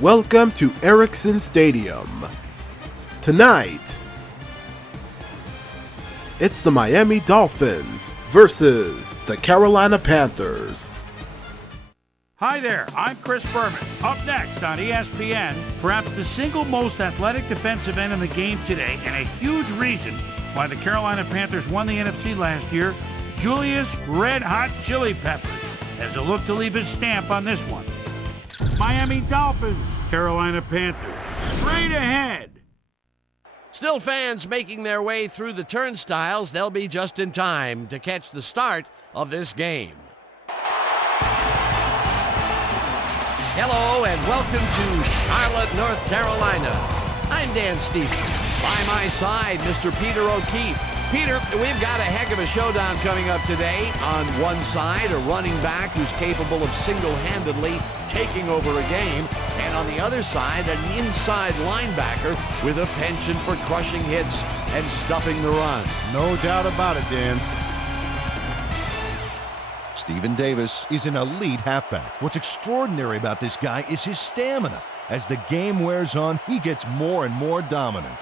Welcome to Ericsson Stadium. Tonight, it's the Miami Dolphins versus the Carolina Panthers. Hi there, I'm Chris Berman. Up next on ESPN, perhaps the single most athletic defensive end in the game today, and a huge reason why the Carolina Panthers won the NFC last year, Julius Red Hot Chili Peppers has a look to leave his stamp on this one. Miami Dolphins, Carolina Panthers, straight ahead. Still fans making their way through the turnstiles. They'll be just in time to catch the start of this game. Hello and welcome to Charlotte, North Carolina. I'm Dan Stevens. By my side, Mr. Peter O'Keefe. Peter, we've got a heck of a showdown coming up today. On one side, a running back who's capable of single-handedly taking over a game. And on the other side, an inside linebacker with a penchant for crushing hits and stuffing the run. No doubt about it, Dan. Stephen Davis is an elite halfback. What's extraordinary about this guy is his stamina. As the game wears on, he gets more and more dominant.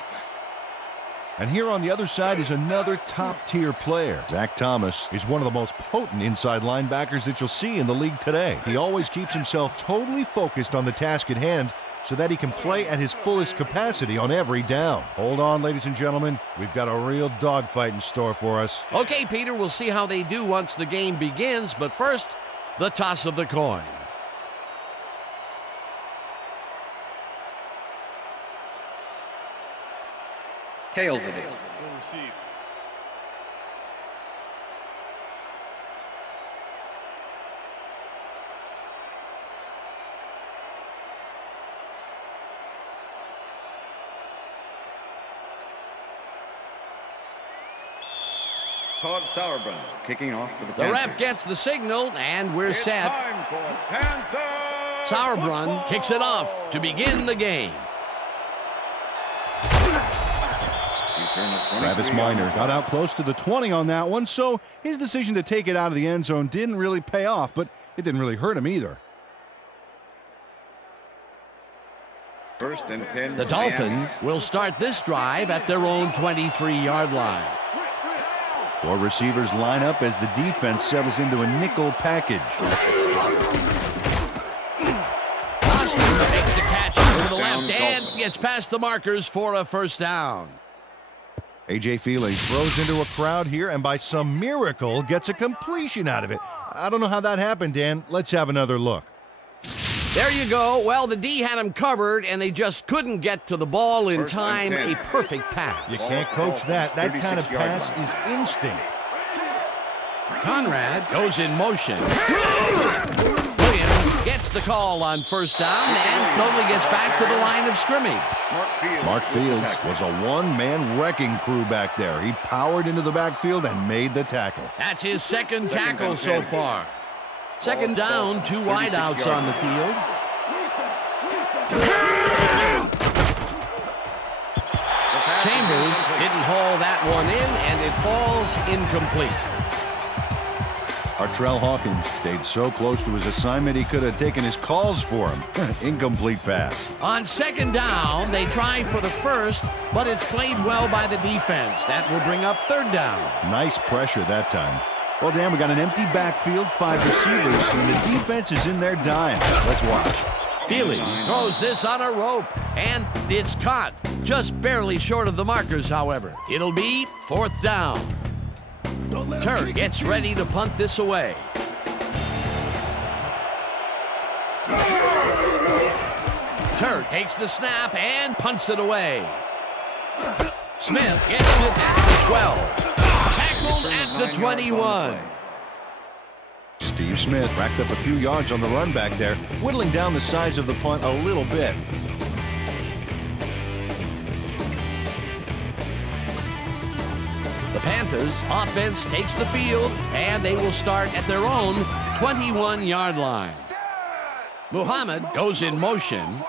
And here on the other side is another top-tier player. Zach Thomas is one of the most potent inside linebackers that you'll see in the league today. He always keeps himself totally focused on the task at hand so that he can play at his fullest capacity on every down. Hold on, ladies and gentlemen. We've got a real dogfight in store for us. Okay, Peter, we'll see how they do once the game begins. But first, the toss of the coin. Tails it is. Todd Sauerbrunn kicking off for the Panthers. The ref gets the signal, and we're set. Time for Panthers Sauerbrunn football. kicks it off to begin the game. Travis Minor got out close to the 20 on that one, so his decision to take it out of the end zone didn't really pay off, but it didn't really hurt him either. First and 10. The Dolphins will start this drive at their own 23-yard line. Four receivers line up as the defense settles into a nickel package. Austin makes the catch to the left and gets past the markers for a first down. A.J. Feely throws into a crowd here and by some miracle gets a completion out of it. I don't know how that happened, Dan. Let's have another look. There you go. Well, the D had him covered, and they just couldn't get to the ball in time. A perfect pass. You can't coach that. That kind of pass is instinct. Conrad goes in motion. Williams gets the call on first down and only gets back to the line of scrimmage. Mark Fields was a one-man wrecking crew back there. He powered into the backfield and made the tackle. That's his second tackle so far. Second down, two wideouts on the field. Chambers didn't haul that one in, and it falls incomplete. Artrell Hawkins stayed so close to his assignment he could have taken his calls for him. Incomplete pass. On second down, they try for the first, but it's played well by the defense. That will bring up third down. Nice pressure that time. Well, Dan, we got an empty backfield, 5 receivers, and the defense is in their dime. Let's watch. Feely throws this on a rope, and it's caught. Just barely short of the markers, however. It'll be fourth down. Turk gets ready to punt this away. Turk takes the snap and punts it away. Smith gets it at the 12. Tackled at the 21. Steve Smith racked up a few yards on the run back there, whittling down the size of the punt a little bit. The Panthers offense takes the field, and they will start at their own 21-yard line. Muhammad goes in motion.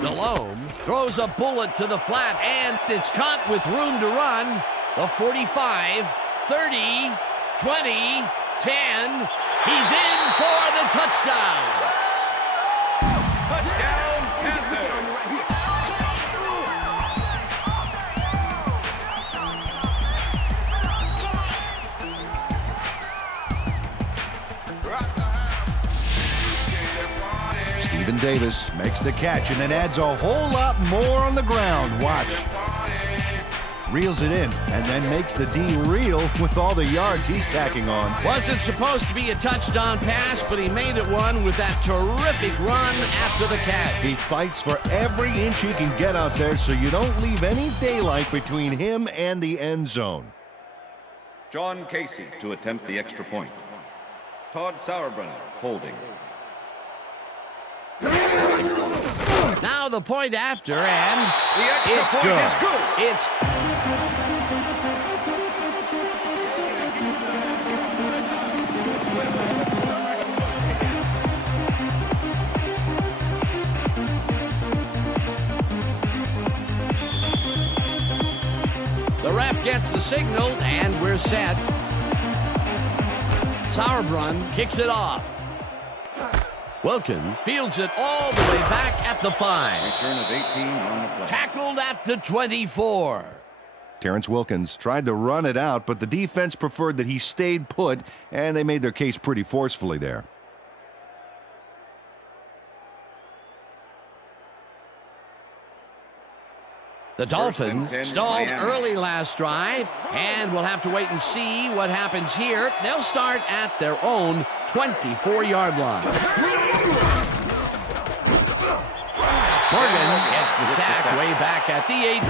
Delhomme throws a bullet to the flat, and it's caught with room to run. The 45, 30, 20, 10. He's in for the touchdown. Touchdown, Panthers! Stephen Davis makes the catch and then adds a whole lot more on the ground. Watch. Reels it in and then makes the D reel with all the yards he's tacking on. Wasn't supposed to be a touchdown pass, but he made it one with that terrific run after the catch. He fights for every inch he can get out there so you don't leave any daylight between him and the end zone. John Casey to attempt the extra point. Todd Sauerbrunn holding. Now the point after, and The extra it's point good. is good. It's the ref gets the signal, and we're set. Sauerbrunn kicks it off. Wilkins fields it all the way back at the 5. Return of 18 on the play. Tackled at the 24. Terrence Wilkins tried to run it out, but the defense preferred that he stayed put, and they made their case pretty forcefully there. The Dolphins First and 10, stalled Miami. early last drive, and we'll have to wait and see what happens here. They'll start at their own 24-yard line. Morgan gets the sack way back at the 18.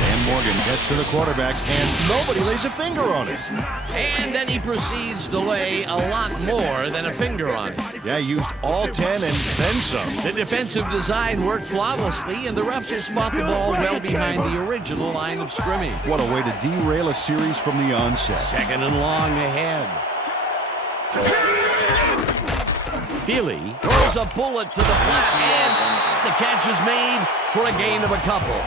Dan Morgan gets to the quarterback, and nobody lays a finger on it. And then he proceeds to lay a lot more than a finger on it. Yeah, he used all 10 and then some. The defensive design worked flawlessly, and the refs will spot the ball well behind the original line of scrimmage. What a way to derail a series from the onset. Second and long ahead. Feely throws a bullet to the flat, and the catch is made for a gain of a couple.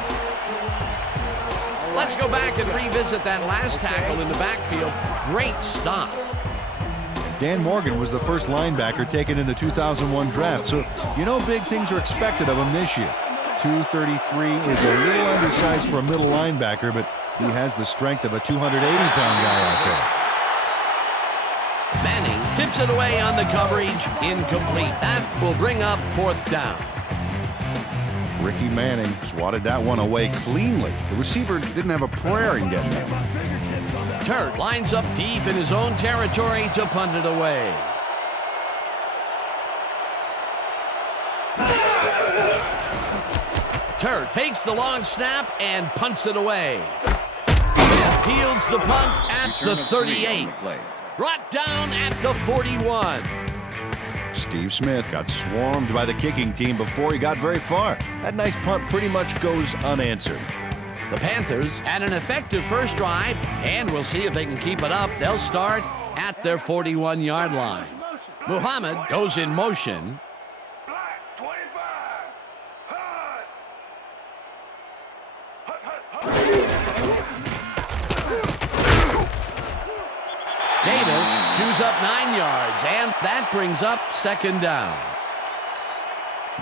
Let's go back and revisit that last tackle in the backfield. Great stop. Dan Morgan was the first linebacker taken in the 2001 draft, so you know big things are expected of him this year. 233 is a little undersized for a middle linebacker, but he has the strength of a 280-pound guy out there. Manning tips it away on the coverage. Incomplete. That will bring up fourth down. Ricky Manning swatted that one away cleanly. The receiver didn't have a prayer in getting it. Turt lines up deep in his own territory to punt it away. Turt takes the long snap and punts it away. Smith fields the punt at Return the of 3 on 38. the play. Brought down at the 41. Steve Smith got swarmed by the kicking team before he got very far. That nice punt pretty much goes unanswered. The Panthers had an effective first drive, and we'll see if they can keep it up. They'll start at their 41-yard line. Muhammad goes in motion. Davis chews up 9 yards, and that brings up second down.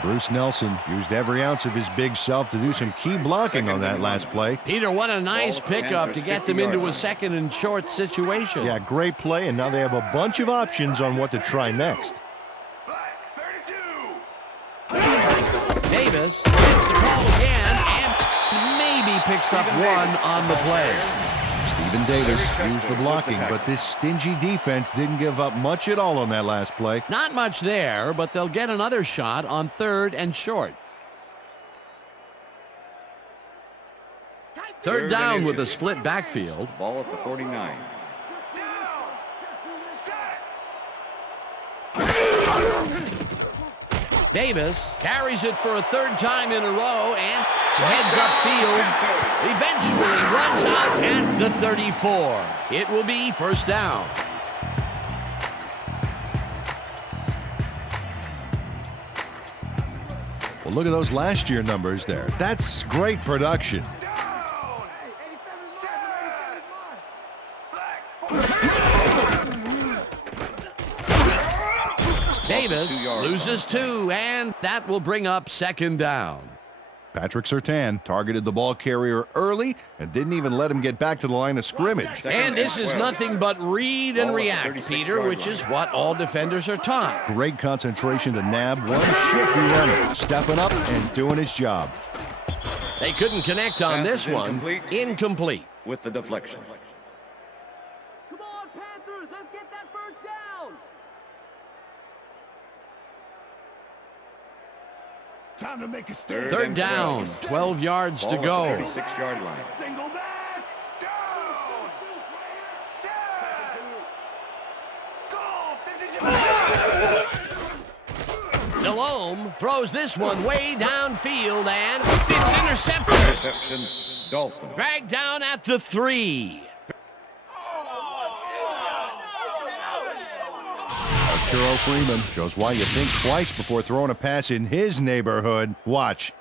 Bruce Nelson used every ounce of his big self to do some key blocking on that last play. Peter, what a nice Ball at the pickup to Panthers' get them into 50-yard a line. second and short situation. Yeah, great play, and now they have a bunch of options on what to try next. Davis gets the call again and maybe picks up one on the play. Stephen Davis used the blocking, but this stingy defense didn't give up much at all on that last play. Not much there, but they'll get another shot on third and short. Third down with a split backfield. Ball at the 49. Davis carries it for a third time in a row and heads upfield. Eventually runs out at the 34. It will be first down. Well, Well, look at those last year numbers there. That's great production. Davis loses 2, and that will bring up second down. Patrick Surtain targeted the ball carrier early and didn't even let him get back to the line of scrimmage. And this is nothing but read and react, Peter, which is what all defenders are taught. Great concentration to nab one shifty runner, stepping up and doing his job. They couldn't connect on this one. Incomplete. With the deflection. Come on, Panthers, let's get that first down. Time to make a stand. Third down, 12 yards to go. 36-yard line. Single back. Delhomme throws this one way downfield, and it's intercepted. Interception, Dolphins. Dragged down at the 3. Arturo Freeman shows why you think twice before throwing a pass in his neighborhood. Watch.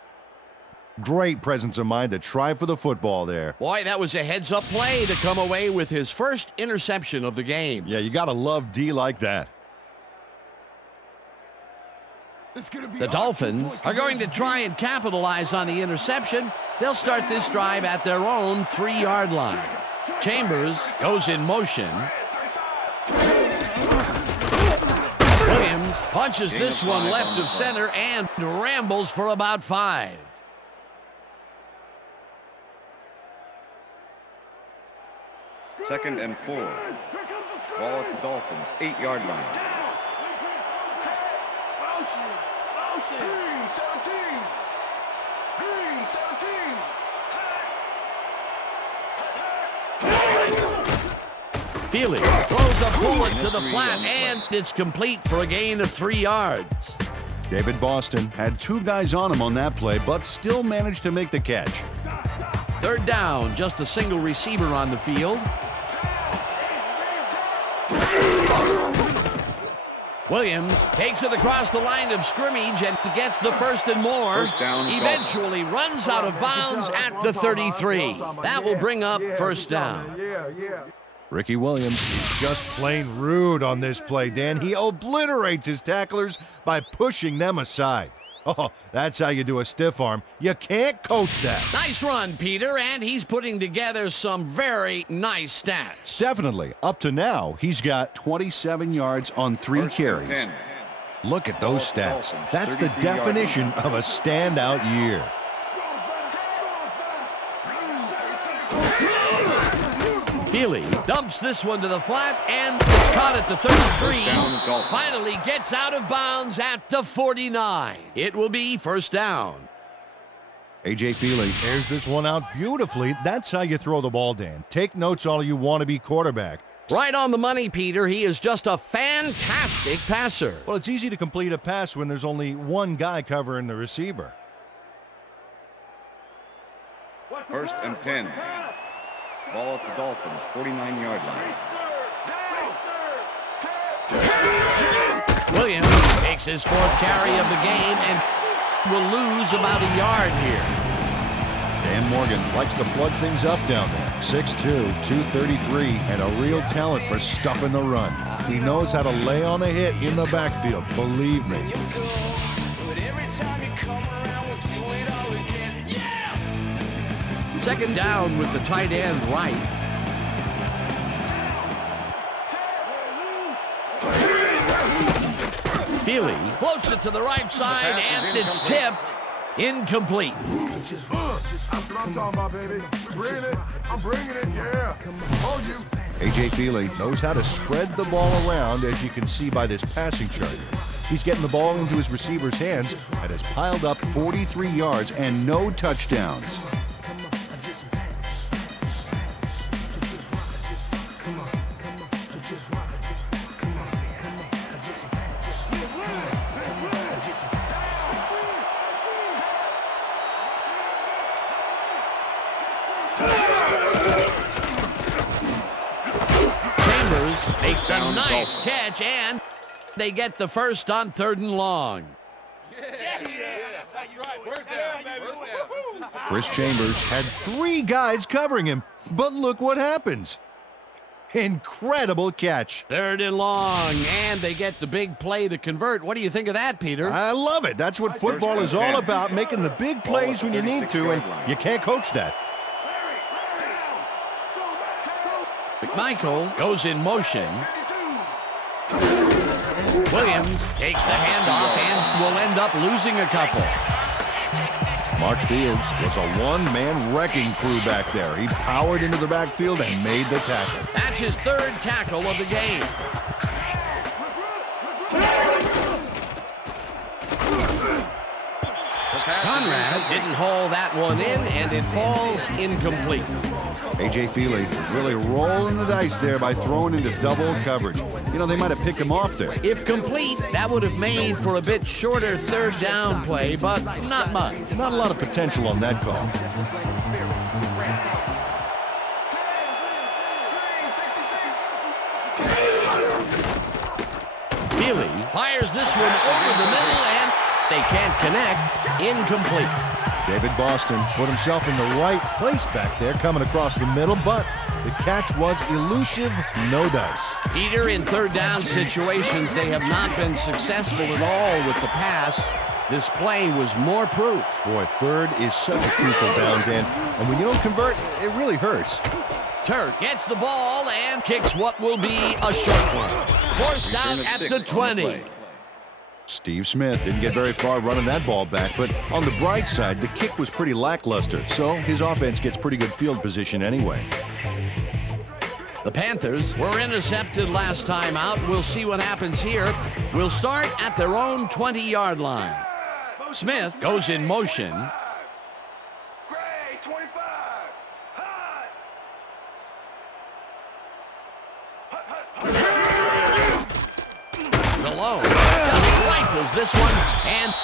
Great presence of mind to try for the football there. Boy, that was a heads-up play to come away with his first interception of the game. Yeah, you got to love D like that. The Dolphins are going to try and capitalize on the interception. They'll start this drive at their own 3-yard line. Chambers goes in motion. Williams punches this one left of center and rambles for about 5. Second and 4. Ball at the Dolphins, 8-yard line. Feely throws a bullet to the flat, and it's complete for a gain of 3 yards. David Boston had 2 guys on him on that play, but still managed to make the catch. Third down, just a single receiver on the field. Williams takes it across the line of scrimmage and gets the first and more. First down, eventually runs out of bounds at the 33. That will bring up first down. Ricky Williams is just plain rude on this play, Dan. He obliterates his tacklers by pushing them aside. Oh, that's how you do a stiff arm. You can't coach that. Nice run, Peter, and he's putting together some very nice stats. Definitely. Up to now, he's got 27 yards on 3 carries. Look at those stats. That's the definition of a standout year. Feely dumps this one to the flat, and it's caught at the 33. Finally gets out of bounds at the 49. It will be first down. A.J. Feely airs this one out beautifully. That's how you throw the ball, Dan. Take notes all you want to be quarterback. Right on the money, Peter. He is just a fantastic passer. Well, it's easy to complete a pass when there's only one guy covering the receiver. First and 10. Ball at the Dolphins, 49-yard line. Williams takes his 4th carry of the game and will lose about a yard here. Dan Morgan likes to plug things up down there. 6'2", 233, and a real talent for stuffing the run. He knows how to lay on a hit in the backfield, believe me. Second down with the tight end right. Feely floats it to the right side, and it's tipped. Incomplete. A.J. Feely knows how to spread the ball around, as you can see by this passing chart. He's getting the ball into his receiver's hands and has piled up 43 yards and no touchdowns. Makes the nice catch, and they get the first on 3rd and long. Chris Chambers had 3 guys covering him, but look what happens. Incredible catch. 3rd and long, and they get the big play to convert. What do you think of that, Peter? I love it. That's what football is all about, making the big plays when you need to, and you can't coach that. McMichael goes in motion. Williams takes the handoff and will end up losing a couple. Mark Fields was a one-man wrecking crew back there. He powered into the backfield and made the tackle. That's his 3rd tackle of the game. Conrad didn't haul that one in, and it falls incomplete. A.J. Feely was really rolling the dice there by throwing into double coverage. You know, they might have picked him off there. If complete, that would have made for a bit shorter 3rd down play, but not much. Not a lot of potential on that call. Feely fires this one over the middle, and they can't connect. Incomplete. David Boston put himself in the right place back there, coming across the middle, but the catch was elusive, no dice. Peter, in 3rd down situations, they have not been successful at all with the pass. This play was more proof. Boy, 3rd is such a crucial down, Dan, and when you don't convert, it really hurts. Turk gets the ball and kicks what will be a short one. Forced out at the 20. Steve Smith didn't get very far running that ball back, but on the bright side, the kick was pretty lackluster, so his offense gets pretty good field position anyway. The Panthers were intercepted last time out. We'll see what happens here. We'll start at their own 20-yard line. Smith goes in motion. Malone just rifles this one, and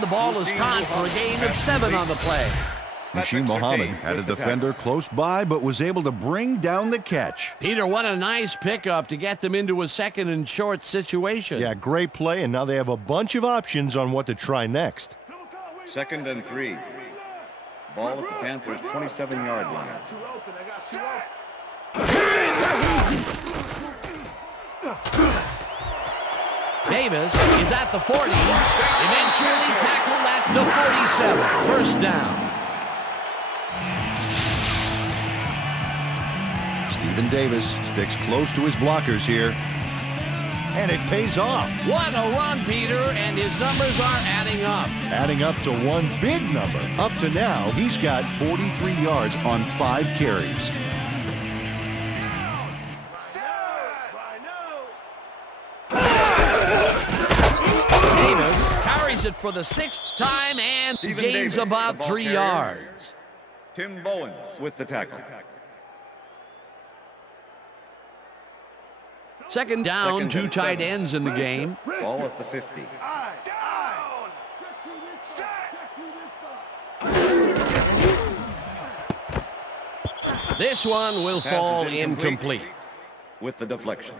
the ball is caught for a gain of 7 on the play. Machine Muhammad had a defender close by, but was able to bring down the catch. Peter, what a nice pickup to get them into a 2nd and short situation. Yeah, great play, and now they have a bunch of options on what to try next. 2nd and 3. Ball at the Panthers' 27-yard line. Davis is at the 40, eventually tackled at the 47. 1st down. Stephen Davis sticks close to his blockers here, and it pays off. What a run, Peter, and his numbers are adding up. Adding up to one big number. Up to now, he's got 43 yards on 5 carries. Davis carries it for the 6th time and Stephen gains Davis, about the ball 3 carrier. yards. Tim Bowens with the tackle. 2nd down, Second 2 and tight 7. ends in the game. Ball at the 50. This one will Pass fall is incomplete. With the deflection.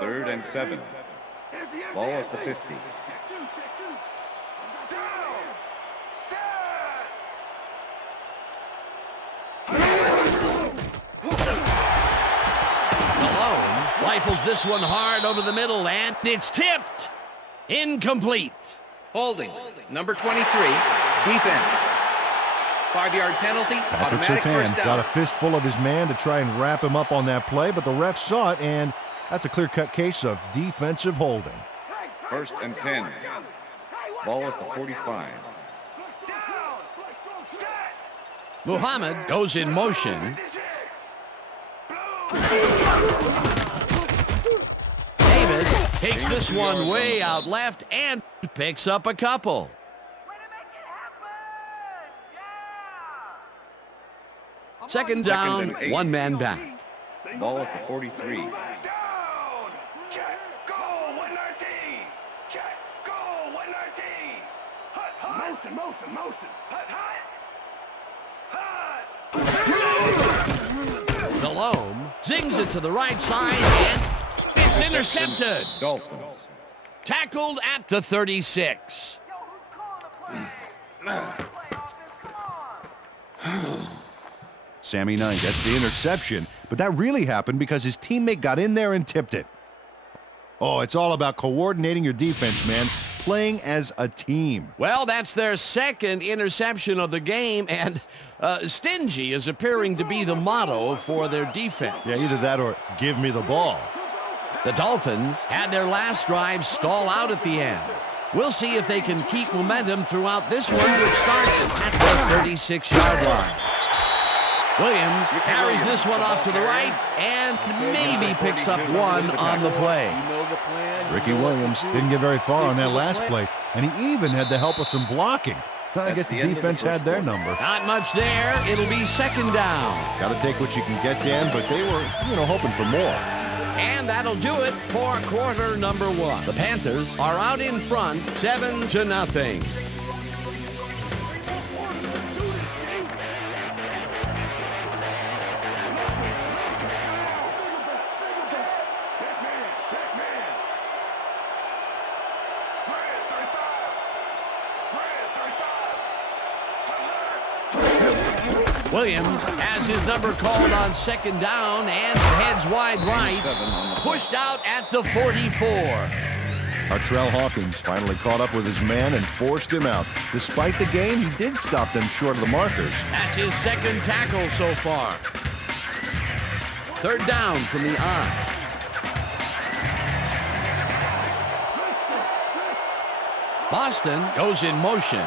Third and 7. Ball at the 50. Malone rifles this one hard over the middle, and it's tipped. Incomplete. Holding, number 23, defense. 5-yard penalty, Patrick automatic Surtain first down. got a fistful of his man to try and wrap him up on that play, but the ref saw it, and that's a clear-cut case of defensive holding. 1st and 10. Ball at the 45. Muhammad goes in motion. Davis takes this one way out left and picks up a couple. Second down, and 8. 1 man back. Ball at the 43. Malone zings it to the right side, and It's intercepted. Dolphins. Tackled at the 36. Sammy Nine gets the interception, but that really happened because his teammate got in there and tipped it. Oh, it's all about coordinating your defense, man. Playing as a team. Well, that's their second interception of the game, and stingy is appearing to be the motto for their defense. Yeah, either that or give me the ball. The Dolphins had their last drive stall out at the end. We'll see if they can keep momentum throughout this one, which starts at the 36-yard line. Williams carries this one off to the right and maybe picks up one on the play. Ricky Williams didn't get very far on that last play, and he even had the help of some blocking. I guess the defense had their number. Not much there. It'll be second down. Got to take what you can get, Dan, but they were, hoping for more. And that'll do it for quarter number one. The Panthers are out in front, 7-0. Williams has his number called on second down and heads wide right. Pushed out at the 44. Artrell Hawkins finally caught up with his man and forced him out. Despite the gain, he did stop them short of the markers. That's his second tackle so far. Third down from the I. Boston goes in motion.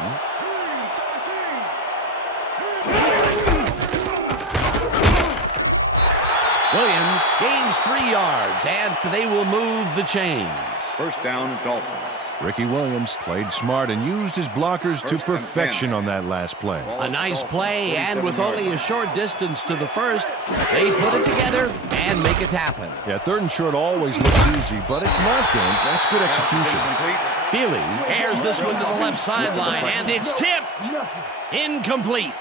Williams gains 3 yards, and they will move the chains. First down, Dolphins. Ricky Williams played smart and used his blockers to perfection on that last play. A nice play, and with only a short distance to the first, they put it together and make it happen. Yeah, third and short always looks easy, but it's not, Dan. That's good execution. Feely airs this one to the left sideline, and it's tipped. Incomplete.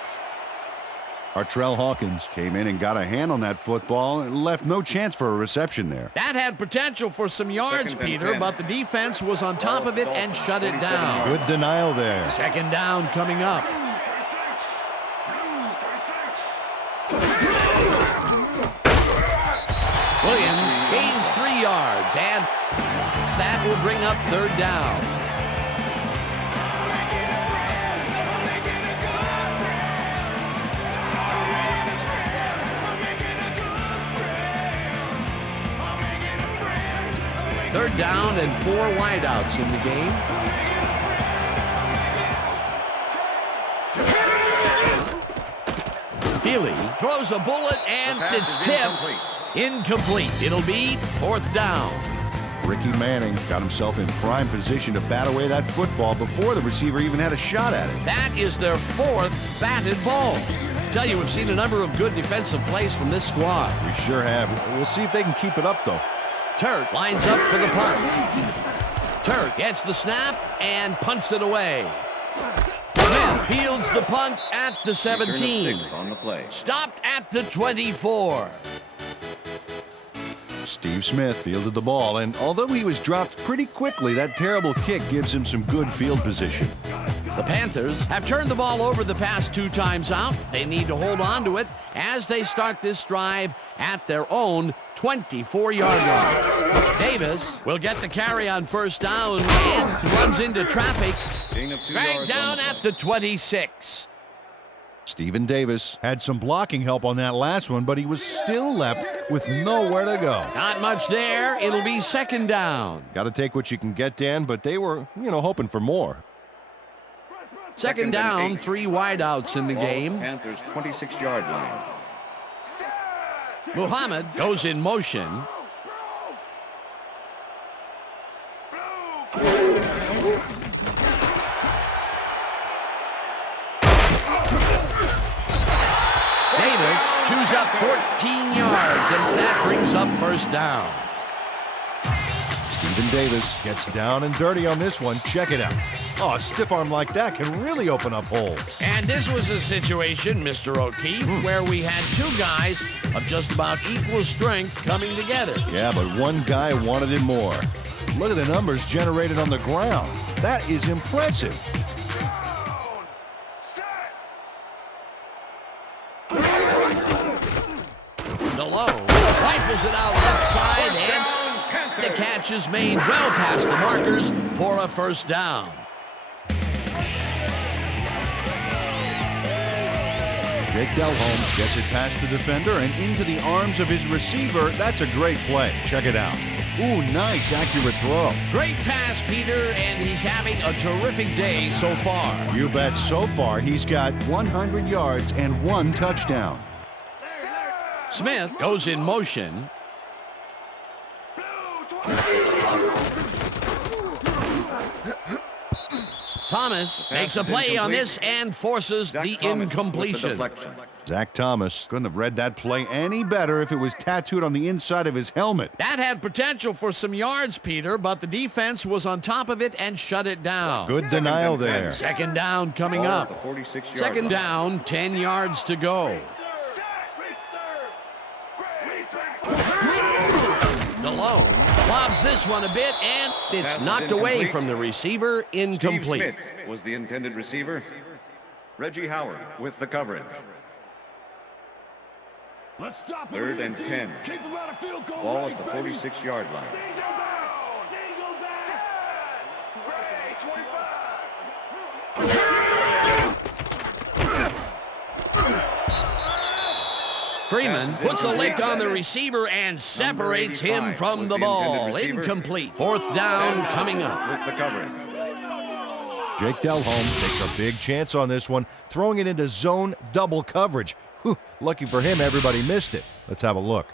Artrell Hawkins came in and got a hand on that football and left no chance for a reception there. That had potential for some yards, Peter, but the defense was on top of it and shut it down. Good denial there. Second down coming up. Williams gains 3 yards, and that will bring up third down. Third down and 4 wideouts in the game. Feely throws a bullet and it's tipped. Incomplete. It'll be fourth down. Ricky Manning got himself in prime position to bat away that football before the receiver even had a shot at it. That is their 4th batted ball. Tell you, we've seen a number of good defensive plays from this squad. We sure have. We'll see if they can keep it up, though. Turt lines up for the punt. Turt gets the snap and punts it away. Smith fields the punt at the 17. On the play. Stopped at the 24. Steve Smith fielded the ball, and although he was dropped pretty quickly, that terrible kick gives him some good field position. The Panthers have turned the ball over the past 2 times out. They need to hold on to it as they start this drive at their own 24-yard line. Davis will get the carry on first down and runs into traffic. Dragged down at the 26. Stephen Davis had some blocking help on that last one, but he was still left with nowhere to go. Not much there. It'll be second down. Got to take what you can get, Dan, but they were, hoping for more. Second down, 3 wideouts in the game. Panthers 26-yard line. Muhammad goes in motion. Davis chews up 14 yards, and that brings up first down. Stephen Davis gets down and dirty on this one. Check it out. Oh, a stiff arm like that can really open up holes. And this was a situation, Mr. O'Keefe, where we had 2 guys of just about equal strength coming together. Yeah, but one guy wanted it more. Look at the numbers generated on the ground. That is impressive. Logo rifles it out left side, and the catch is made well past the markers for a first down. Jake Delhomme gets it past the defender and into the arms of his receiver. That's a great play. Check it out. Ooh, nice, accurate throw. Great pass, Peter, and he's having a terrific day so far. You bet. So far, he's got 100 yards and 1 touchdown. Smith goes in motion. Thomas makes a play on this and forces the incompletion. Zach Thomas couldn't have read that play any better if it was tattooed on the inside of his helmet. That had potential for some yards, Peter, but the defense was on top of it and shut it down. Good denial there. Second down coming up. Second down, 10 yards to go. Malone lobs this one a bit, and it's knocked away from the receiver, incomplete. Steve Smith was the intended receiver. Reggie Howard with the coverage. Let's stop him. Third and 10. Keep him out of field goal Ball range, at the baby. 46-yard line. Freeman puts a lick on the receiver and separates him from the ball. Incomplete. Fourth down coming up. With the coverage. Jake Delhomme takes a big chance on this one, throwing it into zone double coverage. Whew, lucky for him, everybody missed it. Let's have a look.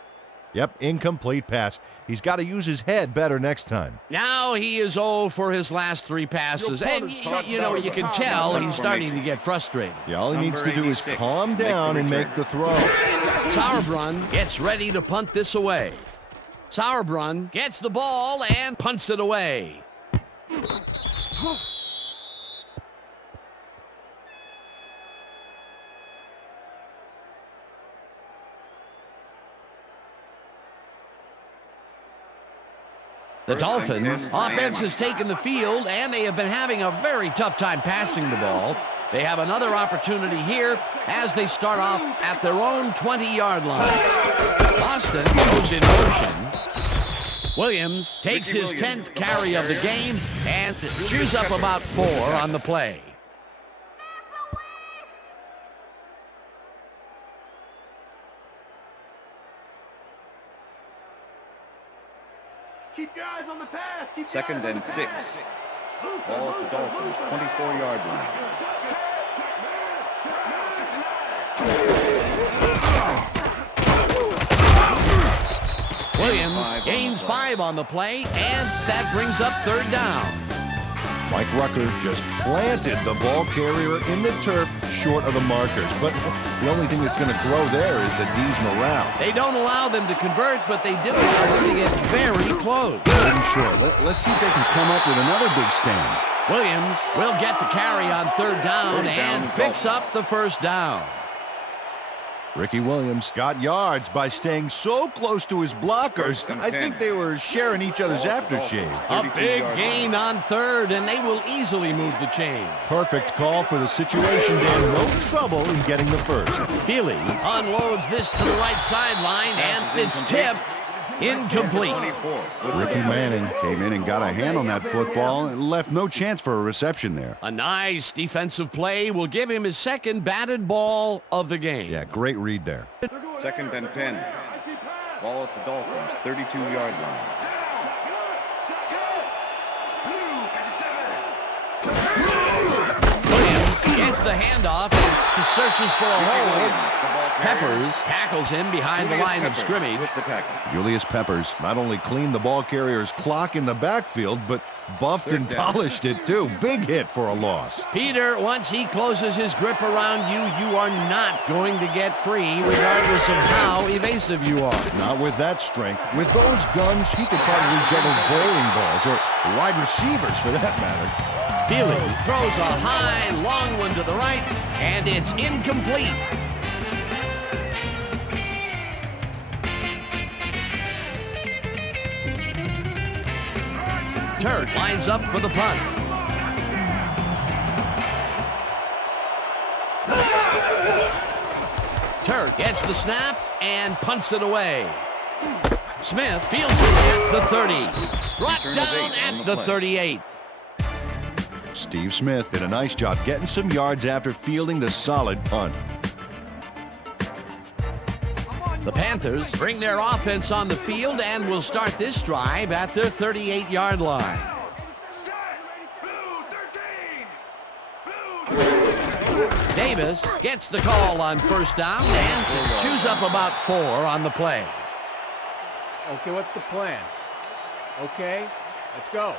Yep, incomplete pass. He's got to use his head better next time. Now he is 0 for his last 3 passes. And, you know, you can tell he's starting to get frustrated. Yeah, all he needs to do is calm down and make the throw. Sauerbrunn gets ready to punt this away. Sauerbrunn gets the ball and punts it away. The Dolphins offense has taken the field, and they have been having a very tough time passing the ball. They have another opportunity here as they start off at their own 20-yard line. Boston goes in motion. Williams takes his 10th carry of the game and chews up about 4 on the play. Keep your eyes on the pass. Keep Second and 6. Ball at the Dolphins' 24-yard line. Williams gains 5 on the play, and that brings up third down. Mike Rucker just planted the ball carrier in the turf short of the markers. But the only thing that's going to grow there is the D's morale. They don't allow them to convert, but they did allow them to get very close. Sure. Let's see if they can come up with another big stand. Williams will get the carry on third down and picks up the first down. Ricky Williams got yards by staying so close to his blockers. I think they were sharing each other's aftershave. A big gain on third, and they will easily move the chain. Perfect call for the situation, Dan. No trouble in getting the first. Feely unloads this to the right sideline, and it's tipped. Incomplete. Ricky Manning came in and got a hand on that football and left no chance for a reception there. A nice defensive play will give him his second batted ball of the game. Yeah, great read there. Second and 10. Ball at the Dolphins' 32-yard line. Williams gets the handoff and he searches for a hole. Peppers tackles him behind the line of scrimmage. With the tackle. Julius Peppers not only cleaned the ball carrier's clock in the backfield, but buffed and polished it too. Big hit for a loss. Peter, once he closes his grip around you, you are not going to get free, regardless of how evasive you are. Not with that strength. With those guns, he could probably juggle bowling balls, or wide receivers for that matter. Feely throws a high, long one to the right, and it's incomplete. Turk lines up for the punt. Turk gets the snap and punts it away. Smith fields it at the 30. Brought down at the 38. Steve Smith did a nice job getting some yards after fielding the solid punt. The Panthers bring their offense on the field and will start this drive at their 38-yard line. Davis gets the call on first down and chews up about 4 on the play. Okay, what's the plan? Okay, let's go.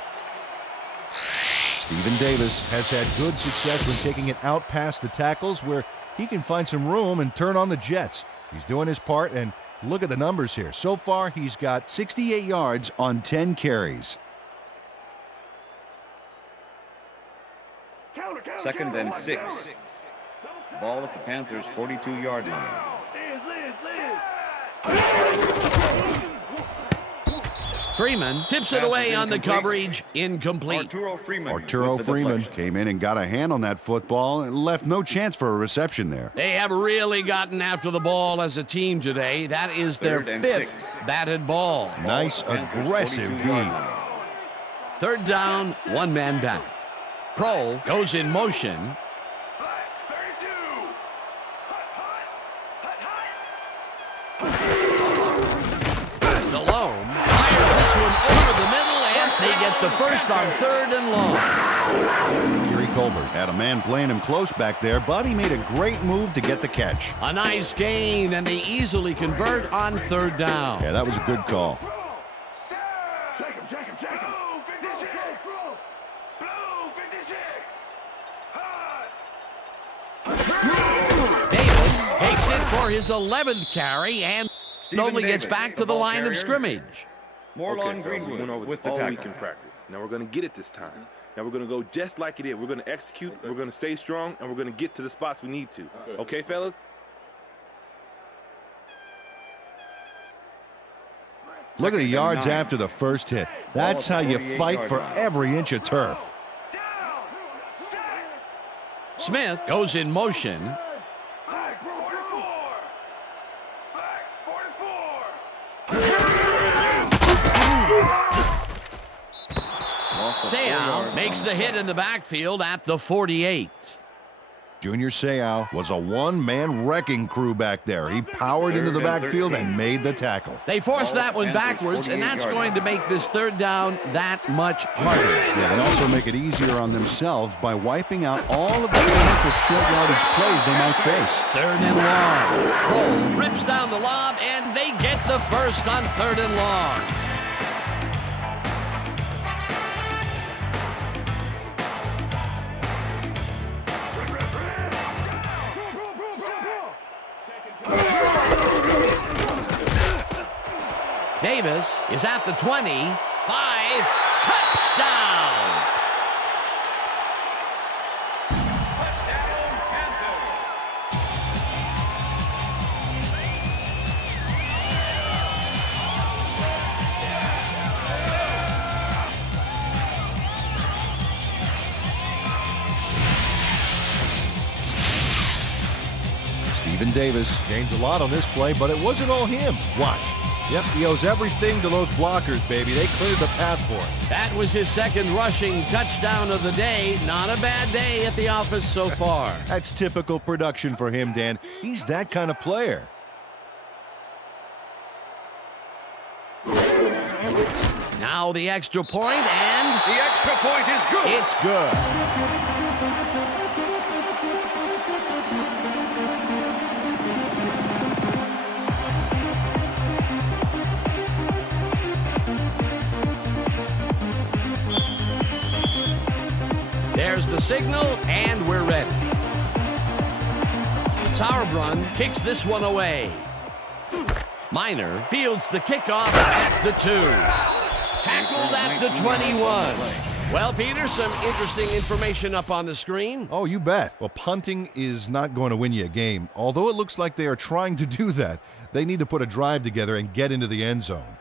Stephen Davis has had good success when taking it out past the tackles where he can find some room and turn on the jets. He's doing his part, and look at the numbers here. So far, he's got 68 yards on 10 carries. Second and 6. Ball at the Panthers' 42-yard line. Freeman tips it away on the coverage. Incomplete. Arturo Freeman came in and got a hand on that football and left no chance for a reception there. They have really gotten after the ball as a team today. That is their 5th batted ball. Nice, aggressive D. Third down, one man back. Pro goes in motion. Delhomme fires this one over the middle, and they get the first on 3rd and long. Gary Colbert had a man playing him close back there, but he made a great move to get the catch. A nice gain, and they easily convert on 3rd down. Yeah, that was a good call. Davis takes it for his 11th carry and only gets back to the line of scrimmage. Morlon Greenwood with the all tackle. we can practice. Now we're going to get it this time. Now we're going to go just like it is. We're going to execute, we're going to stay strong, and we're going to get to the spots we need to. Okay, fellas? Look at the yards after the first hit. That's how you fight for every inch of turf. Smith goes in motion. Seau makes the hit in the backfield at the 48. Junior Seau was a one-man wrecking crew back there. He powered into the backfield and made the tackle. They forced that one backwards, and that's going to make this 3rd down that much harder. Yeah, they also make it easier on themselves by wiping out all of the potential short yardage plays they might face. 3rd and long. Cole rips down the lob, and they get the first on 3rd and long. Davis is at the 20. 5. Touchdown! Stephen Davis gains a lot on this play, but it wasn't all him. Watch. Yep, he owes everything to those blockers, baby. They cleared the path for him. That was his 2nd rushing touchdown of the day. Not a bad day at the office so far. That's typical production for him, Dan. He's that kind of player. Now the extra point, and The extra point is good. it's good. There's the signal, and we're ready. Sauerbrunn kicks this one away. Miner fields the kickoff at the 2. Tackled at the 21. Well, Peter, some interesting information up on the screen. Oh, you bet. Well, punting is not going to win you a game. Although it looks like they are trying to do that, they need to put a drive together and get into the end zone.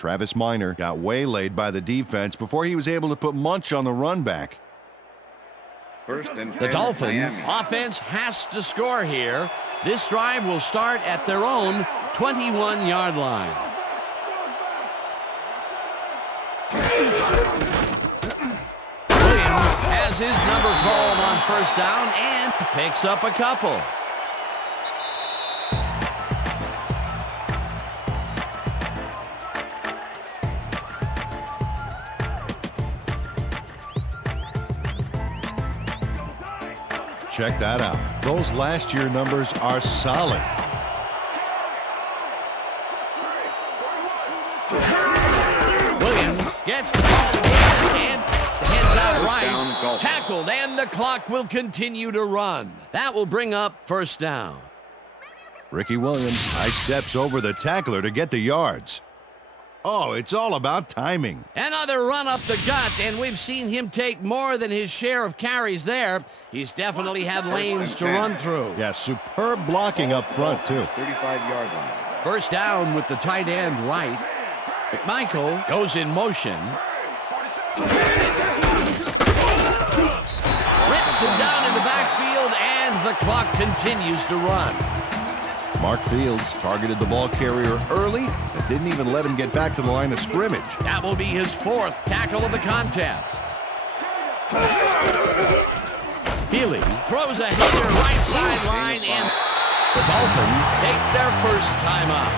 Travis Minor got waylaid by the defense before he was able to put Munch on the run back. First and 10, The Dolphins Miami. offense has to score here. This drive will start at their own 21-yard line. Williams has his number called on first down and picks up a couple. Check that out. Those last year numbers are solid. Williams gets the ball again and heads out First down, right. Dolphins. Tackled, and the clock will continue to run. That will bring up first down. Ricky Williams high steps over the tackler to get the yards. Oh, it's all about timing. Another run up the gut, and we've seen him take more than his share of carries there. He's definitely had lanes to run through. Yeah, superb blocking up front, too. 35-yard line. First down with the tight end right. McMichael goes in motion. Rips him down in the backfield, and the clock continues to run. Mark Fields targeted the ball carrier early and didn't even let him get back to the line of scrimmage. That will be his fourth tackle of the contest. Feely throws a hitter right sideline, and the Dolphins take their first time out.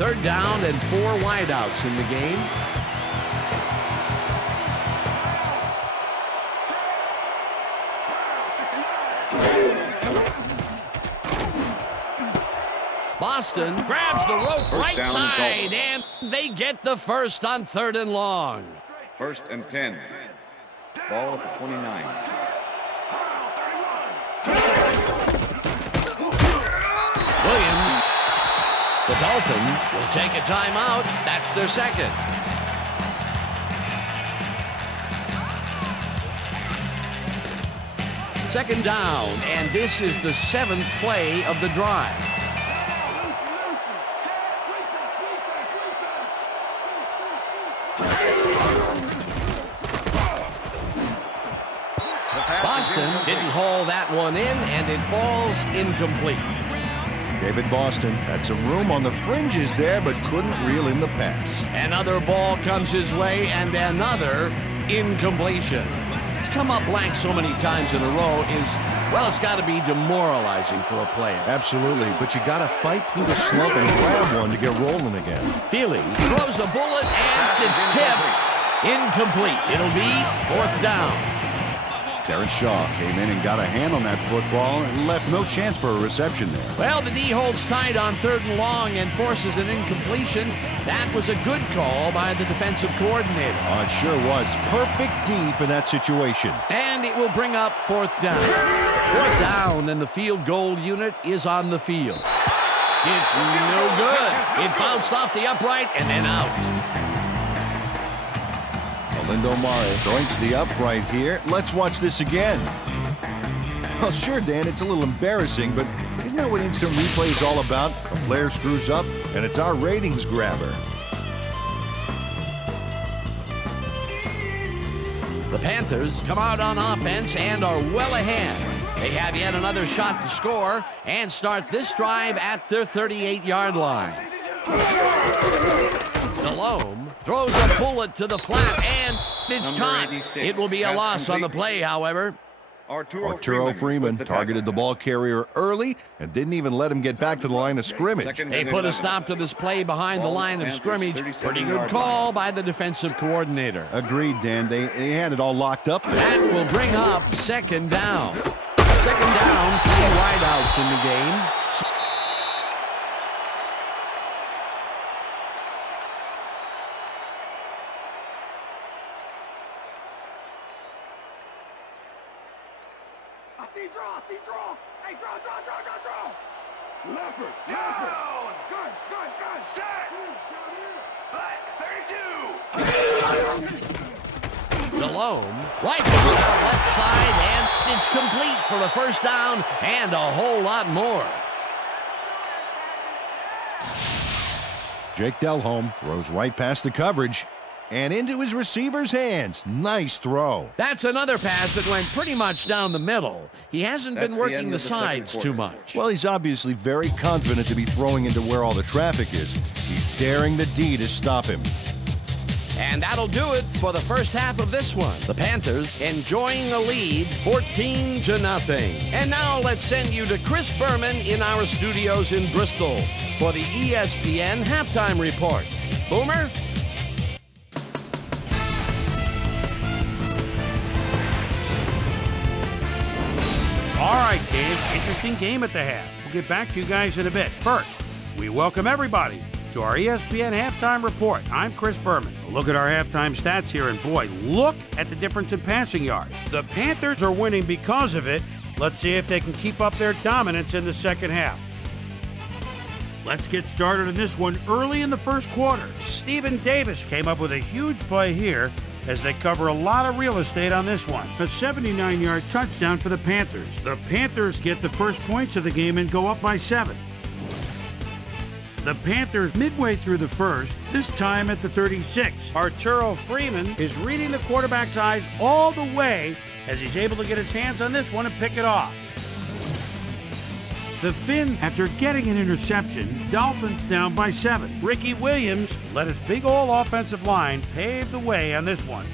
Third down and 4 wideouts in the game. Boston grabs the rope right down, side, and they get the first on 3rd and long. First and 10. Ball at the 29. Williams. The Dolphins will take a timeout. That's their second. Second down, and this is the 7th play of the drive. Boston didn't haul that one in, and it falls incomplete. David Boston had some room on the fringes there, but couldn't reel in the pass. Another ball comes his way, and another incompletion. To come up blank so many times in a row is, well, it's got to be demoralizing for a player. Absolutely, but you got to fight through the slump and grab one to get rolling again. Feely throws a bullet, and it's tipped. Incomplete. It'll be 4th down. Terrence Shaw came in and got a hand on that football and left no chance for a reception there. Well, the D holds tight on 3rd and long and forces an incompletion. That was a good call by the defensive coordinator. Oh, it sure was. Perfect D for that situation. And it will bring up 4th down. 4th down, and the field goal unit is on the field. It's no good. It bounced off the upright and then out. Lindo Mare breaks the upright here. Let's watch this again. Well, sure, Dan, it's a little embarrassing, but isn't that what instant replay is all about? A player screws up, and it's our ratings grabber. The Panthers come out on offense and are well ahead. They have yet another shot to score and start this drive at their 38-yard line. Delhomme throws a bullet to the flat, and it's caught. It will be a loss on the play, however. Arturo Freeman targeted the ball carrier early and didn't even let him get back to the line of scrimmage. They put a stop to this play behind the line of scrimmage. Pretty good call by the defensive coordinator. Agreed, Dan. They had it all locked up there. That will bring up 2nd down. 2nd down, 3 wideouts in the game. Hey, draw. Leopard, down. Good, set. 32. Delhomme, right going out left side, and it's complete for a first down and a whole lot more. Jake Delhomme throws right past the coverage and into his receiver's hands. Nice throw. That's another pass that went pretty much down the middle. He hasn't been working the sides too much. Well, he's obviously very confident to be throwing into where all the traffic is. He's daring the D to stop him. And that'll do it for the first half of this one. The Panthers enjoying a lead, 14-0. And now let's send you to Chris Berman in our studios in Bristol for the ESPN Halftime Report. Boomer? All right, Dave, interesting game at the half. We'll get back to you guys in a bit. First, we welcome everybody to our ESPN Halftime Report. I'm Chris Berman. We'll look at our halftime stats here, and boy, look at the difference in passing yards. The Panthers are winning because of it. Let's see if they can keep up their dominance in the second half. Let's get started on this one early in the first quarter. Stephen Davis came up with a huge play here as they cover a lot of real estate on this one. A 79-yard touchdown for the Panthers. The Panthers get the first points of the game and go up by 7. The Panthers midway through the first, this time at the 36. Arturo Freeman is reading the quarterback's eyes all the way as he's able to get his hands on this one and pick it off. The Finns, after getting an interception, Dolphins down by 7. Ricky Williams let his big old offensive line pave the way on this one.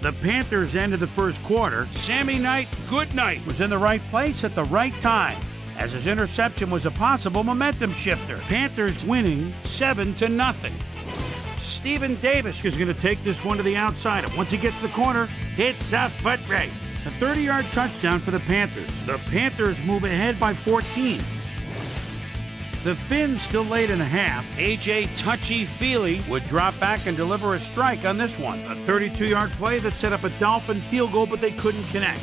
The Panthers ended the first quarter. Sammy Knight, Goodnight, was in the right place at the right time, as his interception was a possible momentum shifter. Panthers winning 7-0. Stephen Davis is going to take this one to the outside, and once he gets the corner, hits a foot race. A 30-yard touchdown for the Panthers. The Panthers move ahead by 14. The Finns still late in the half. A.J. Touchy-Feely would drop back and deliver a strike on this one. A 32-yard play that set up a Dolphin field goal, but they couldn't connect.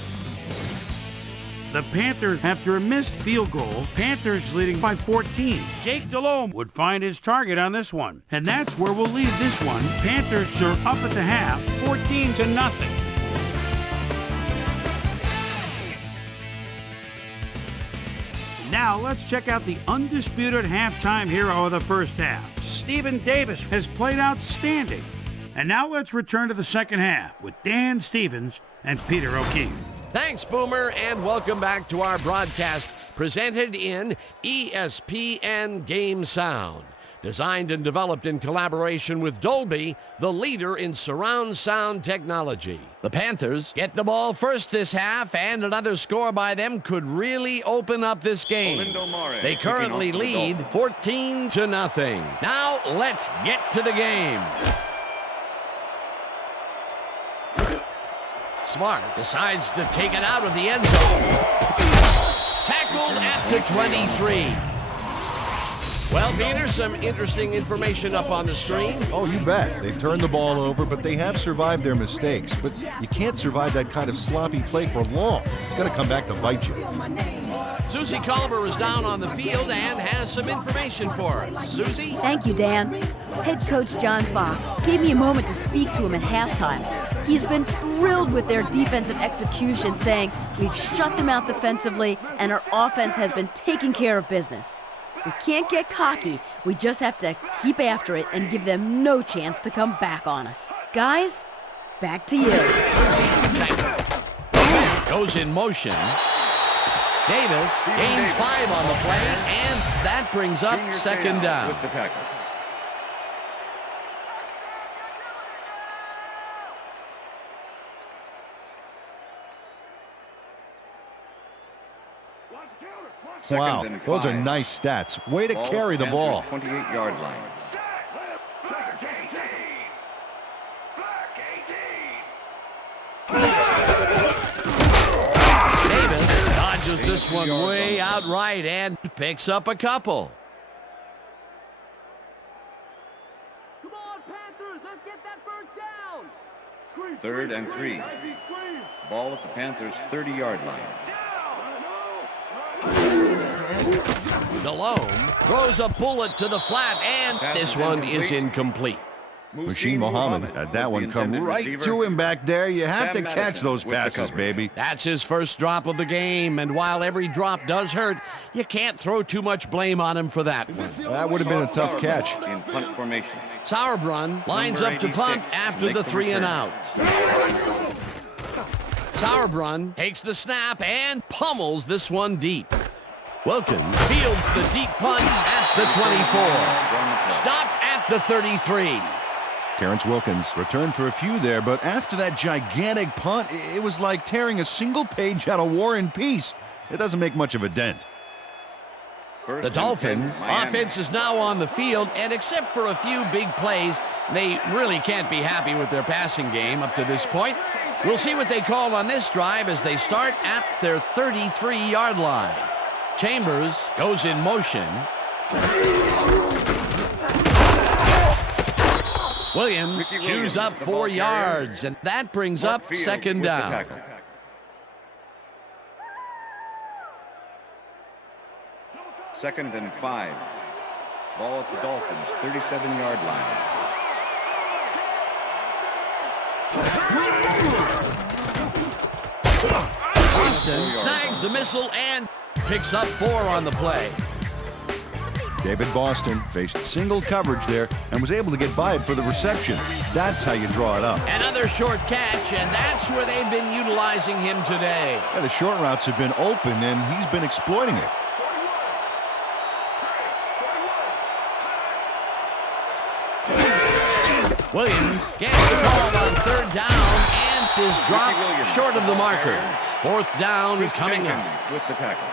The Panthers, after a missed field goal, Panthers leading by 14. Jake Delhomme would find his target on this one. And that's where we'll leave this one. Panthers are up at the half, 14-0. Now let's check out the undisputed halftime hero of the first half. Stephen Davis has played outstanding. And now let's return to the second half with Dan Stevens and Peter O'Keefe. Thanks, Boomer, and welcome back to our broadcast presented in ESPN Game Sound. Designed and developed in collaboration with Dolby, the leader in surround sound technology. The Panthers get the ball first this half, and another score by them could really open up this game. They currently lead 14-0. Now let's get to the game. Smart decides to take it out of the end zone. Tackled at the 23. Well, Peter, some interesting information up on the screen. Oh, you bet. They turned the ball over, but they have survived their mistakes. But you can't survive that kind of sloppy play for long. It's going to come back to bite you. Susie Colber is down on the field and has some information for us. Susie? Thank you, Dan. Head coach John Fox gave me a moment to speak to him at halftime. He's been thrilled with their defensive execution, saying, "We've shut them out defensively, and our offense has been taking care of business. We can't get cocky. We just have to keep after it and give them no chance to come back on us." Guys, back to you. Susie goes in motion. Davis gains 5 on the play, and that brings up second down. With the tackle. Wow, those are nice stats. Way to carry the ball. 28-yard line. Davis dodges this one way out right and picks up a couple. Come on, Panthers, let's get that first down. 3rd and 3. Ball at the Panthers' 30-yard line. Delhomme throws a bullet to the flat, and this one is incomplete. Muhsin Muhammad had that one come right to him back there. You have to catch those passes, baby. That's his first drop of the game, and while every drop does hurt, you can't throw too much blame on him for that one. That would have been a tough catch. In punt formation. Sauerbrunn lines up to punt after the 3 and out. Sauerbrunn takes the snap and pummels this one deep. Wilkins fields the deep punt at the 24. Stopped at the 33. Terrence Wilkins returned for a few there, but after that gigantic punt, it was like tearing a single page out of War and Peace. It doesn't make much of a dent. The Dolphins' offense is now on the field, and except for a few big plays, they really can't be happy with their passing game up to this point. We'll see what they call on this drive as they start at their 33-yard line. Chambers goes in motion. Williams chews up 4 yards, and that brings up second down. Second and 5. Ball at the Dolphins' 37-yard line. Boston snags the missile and picks up 4 on the play. David Boston faced single coverage there and was able to get 5 for the reception. That's how you draw it up. Another short catch, and that's where they've been utilizing him today. Yeah, the short routes have been open, and he's been exploiting it. Williams gets the ball on 3rd down and is dropped short of the markers. 4th down coming up. With the tackle.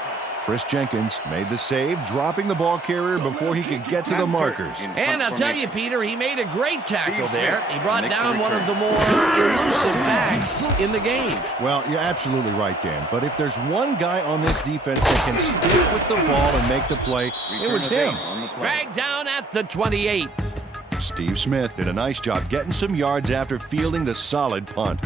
Chris Jenkins made the save, dropping the ball carrier before he could get to the markers. And I'll tell you, Peter, he made a great tackle there. He brought down one of the more elusive backs in the game. Well, you're absolutely right, Dan. But if there's one guy on this defense that can stick with the ball and make the play, it was him. Dragged down at the 28. Steve Smith did a nice job getting some yards after fielding the solid punt.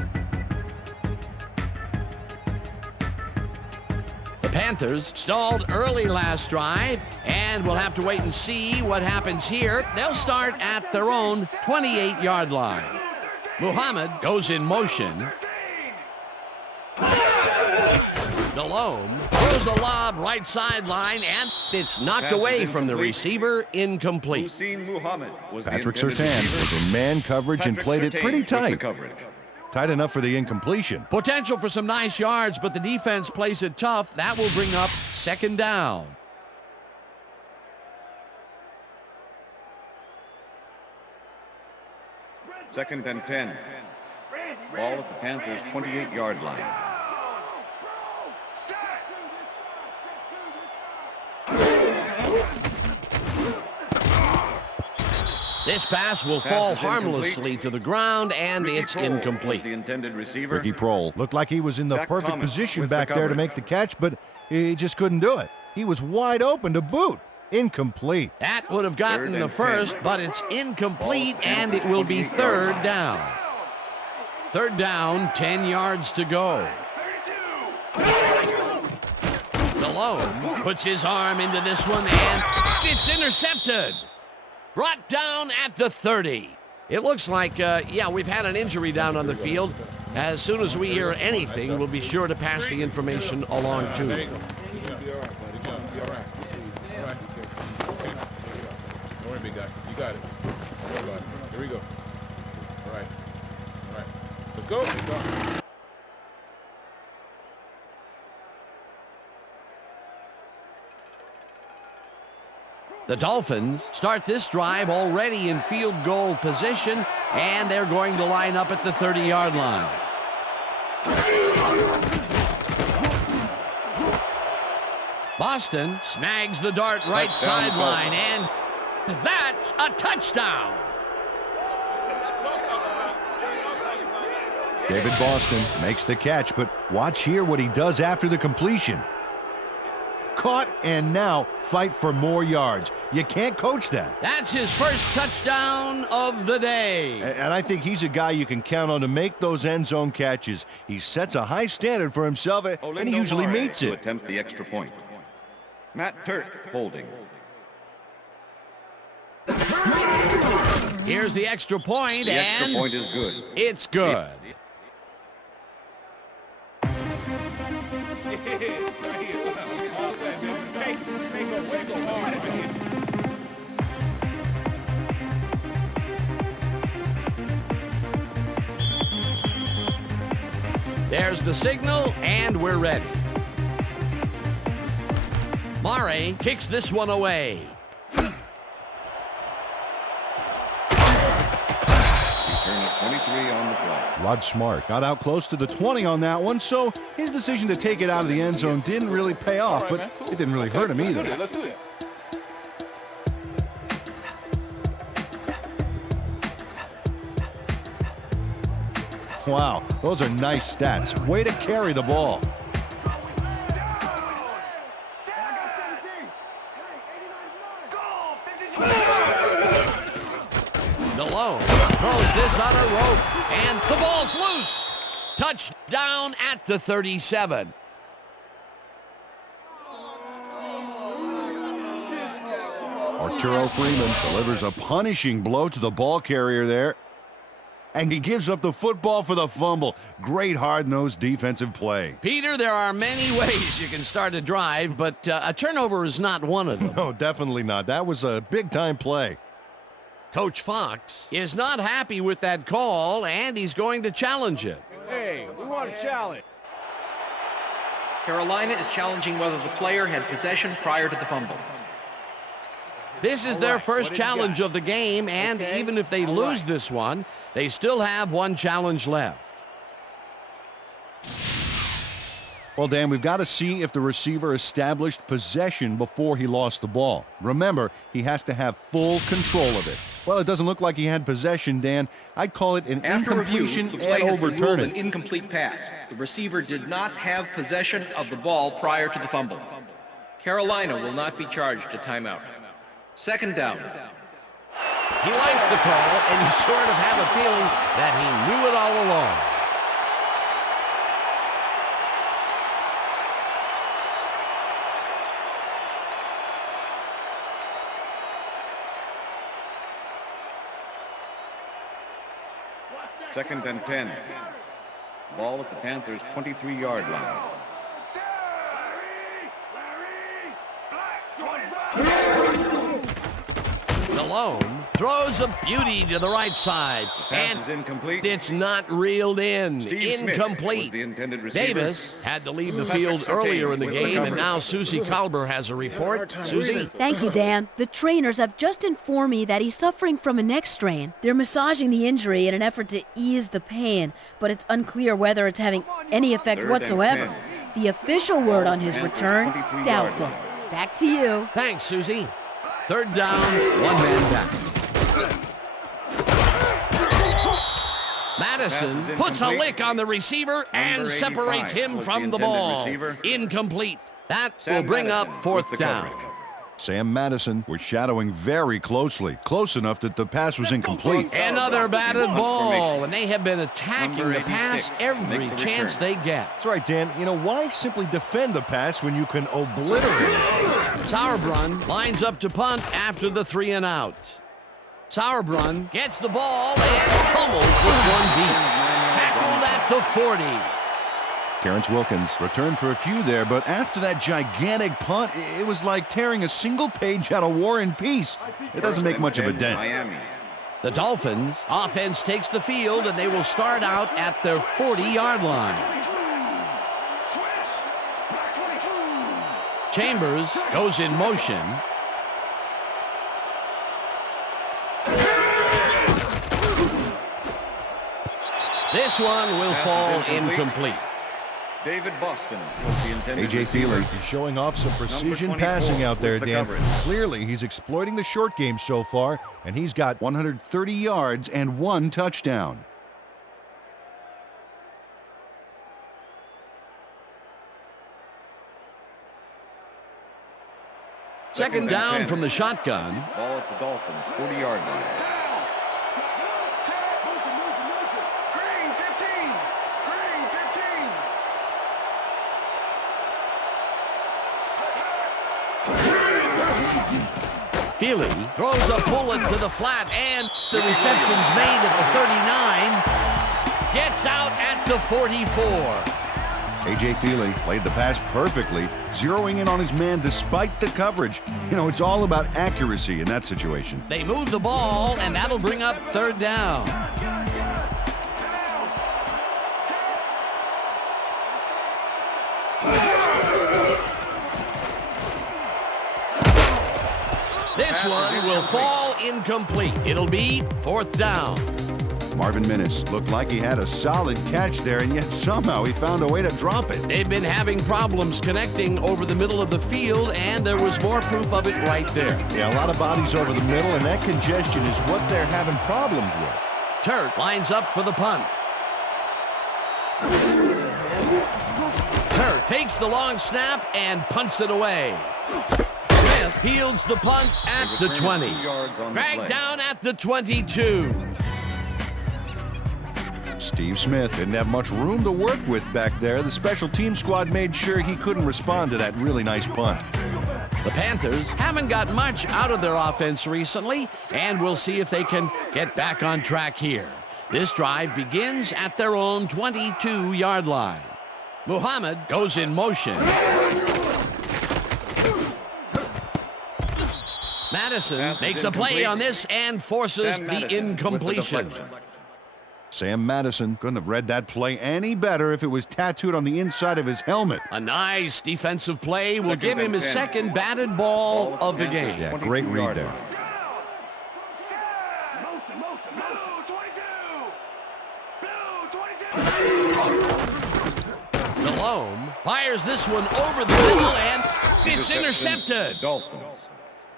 The Panthers stalled early last drive, and we'll have to wait and see what happens here. They'll start at their own 28-yard line. Muhammad goes in motion. Delhomme throws a lob right sideline, and it's knocked away from the receiver, incomplete. Patrick Surtain was in man coverage and played it pretty tight. Tight enough for the incompletion. Potential for some nice yards, but the defense plays it tough. That will bring up second down. Second and 10. Ball at the Panthers' 28-yard line. This pass will fall harmlessly to the ground, and it's incomplete. The intended receiver. Ricky Prohl looked like he was in the perfect position back there to make the catch, but he just couldn't do it. He was wide open to boot. Incomplete. That would have gotten the first, but it's incomplete, and it will be 3rd down. 3rd down, 10 yards to go. Delhomme puts his arm into this one, and it's intercepted. Brought down at the 30. It looks like, we've had an injury down on the field. As soon as we hear anything, we'll be sure to pass the information along to you. You'll be all right, buddy. You'll be all right. All right. Okay. Don't worry, big guy. You got it. Don't worry about it. Here we go. All right. All right. Let's go. Let's go. The Dolphins start this drive already in field goal position, and they're going to line up at the 30-yard line. Boston snags the dart right sideline, and that's a touchdown. David Boston makes the catch, but watch here what he does after the completion. Caught and now fight for more yards. You can't coach that. That's his first touchdown of the day. And I think he's a guy you can count on to make those end zone catches. He sets a high standard for himself, and he usually meets it. To attempt the extra point. Matt Turk holding. Here's the extra point, The and extra point is good. it's good. There's the signal, and we're ready. Mare kicks this one away. Return at 23 on the play. Rod Smart got out close to the 20 on that one, so his decision to take it out of the end zone didn't really pay off, but it didn't really hurt him either. Let's do it. Wow, those are nice stats. Way to carry the ball. Malone throws this on a rope, and the ball's loose. Touchdown at the 37. Arturo Freeman delivers a punishing blow to the ball carrier there. And he gives up the football for the fumble. Great hard-nosed defensive play. Peter, there are many ways you can start a drive, but a turnover is not one of them. No, definitely not. That was a big-time play. Coach Fox is not happy with that call, and he's going to challenge it. Hey, we want a challenge. Carolina is challenging whether the player had possession prior to the fumble. This is their first challenge of the game, and even if they lose this one, they still have one challenge left. Well, Dan, we've got to see if the receiver established possession before he lost the ball. Remember, he has to have full control of it. Well, it doesn't look like he had possession, Dan. I'd call it an After incompletion review, the play and has been overturn ruled it. an incomplete pass. The receiver did not have possession of the ball prior to the fumble. Carolina will not be charged a timeout. Second down. He likes the call, and you sort of have a feeling that he knew it all along. Second and 10. Ball at the Panthers' 23-yard line. Malone throws a beauty to the right side. Pass is incomplete. It's not reeled in. Steve Smith Incomplete. was the intended receiver. Davis had to leave the field earlier in the game, and now Susie Kalber has a report. Susie? Thank you, Dan. The trainers have just informed me that he's suffering from a neck strain. They're massaging the injury in an effort to ease the pain, but it's unclear whether it's having any effect Third and whatsoever. 10. The official word on his Panthers' return, 23-yard doubtful. line. Back to you. Thanks, Susie. Third down, one man down. Madison puts a lick on the receiver and separates him from the ball. Incomplete. That will bring up fourth down. Sam Madison was shadowing very closely, close enough that the pass was incomplete. Another batted ball, and they have been attacking the pass every chance they get. That's right, Dan. You know, why simply defend the pass when you can obliterate it? Sauerbrunn lines up to punt after the 3 and out. Sauerbrunn gets the ball and pummels this one deep. Tackled at the 40. Terrence Wilkins returned for a few there, but after that gigantic punt, it was like tearing a single page out of War and Peace. It doesn't make much of a dent. Miami. The Dolphins offense takes the field, and they will start out at their 40-yard line. Chambers goes in motion. This one will fall incomplete. David Boston was the intended A.J. receiver. Thielen is showing off some precision 24 passing out there, with the Dan. coverage. Clearly, he's exploiting the short game so far, and he's got 130 yards and 1 touchdown. Second down from the shotgun. Ball at the Dolphins' 40-yard line. Feely throws a bullet to the flat, and the reception's made at the 39. Gets out at the 44. A.J. Feely played the pass perfectly, zeroing in on his man despite the coverage. You know, it's all about accuracy in that situation. They move the ball, and that'll bring up third down. This one will fall incomplete. It'll be fourth down. Marvin Minis looked like he had a solid catch there, and yet somehow he found a way to drop it. They've been having problems connecting over the middle of the field, and there was more proof of it right there. Yeah, a lot of bodies over the middle, and that congestion is what they're having problems with. Turt lines up for the punt. Turt takes the long snap and punts it away. Smith fields the punt at the 20. Dragged down at the 22. Steve Smith didn't have much room to work with back there. The special team squad made sure he couldn't respond to that really nice punt. The Panthers haven't got much out of their offense recently, and we'll see if they can get back on track here. This drive begins at their own 22-yard line. Muhammad goes in motion. Madison makes a play on this and forces the incompletion. Sam Madison couldn't have read that play any better if it was tattooed on the inside of his helmet. A nice defensive play will give him his second batted ball of the game. Yeah, great read there. Malone fires this one over the middle, and it's intercepted. Dolphins.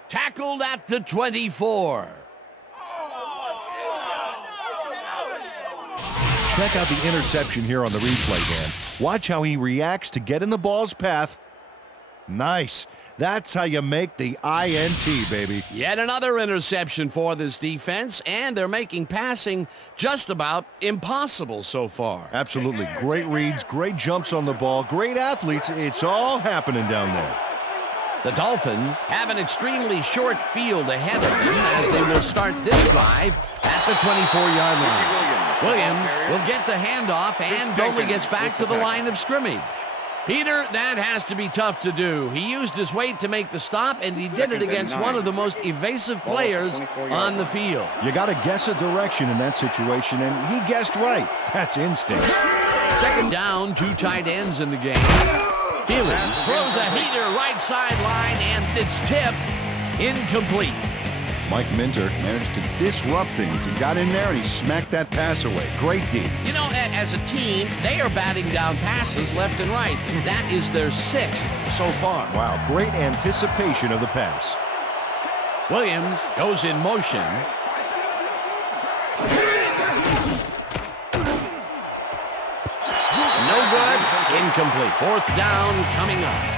Tackled at the 24. Check out the interception here on the replay, Dan. Watch how he reacts to get in the ball's path. Nice. That's how you make the INT, baby. Yet another interception for this defense, and they're making passing just about impossible so far. Absolutely. Great reads, great jumps on the ball, great athletes. It's all happening down there. The Dolphins have an extremely short field ahead of them as they will start this drive at the 24-yard line. Williams will get the handoff and only gets back to the line of scrimmage. Peter, that has to be tough to do. He used his weight to make the stop, and he did it against one of the most evasive players on the field. You got to guess a direction in that situation, and he guessed right. That's instincts. Second down, two tight ends in the game. Feely throws a heater right sideline, and it's tipped incomplete. Mike Minter managed to disrupt things. He got in there and he smacked that pass away. Great D. You know, as a team, they are batting down passes left and right. That is their sixth so far. Wow, great anticipation of the pass. Williams goes in motion. No good. Incomplete. Fourth down coming up.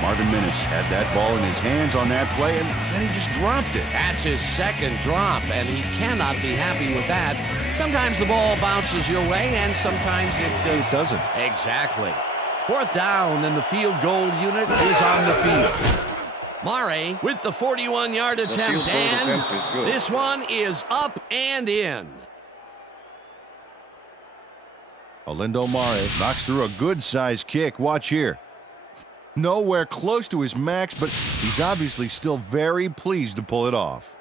Marvin Minis had that ball in his hands on that play, and then he just dropped it. That's his second drop, and he cannot be happy with that. Sometimes the ball bounces your way, and sometimes it doesn't. Exactly. Fourth down, and the field goal unit is on the field. Mare with the 41-yard attempt, and this one is up and in. Olindo Mare knocks through a good-sized kick. Watch here. Nowhere close to his max, but he's obviously still very pleased to pull it off.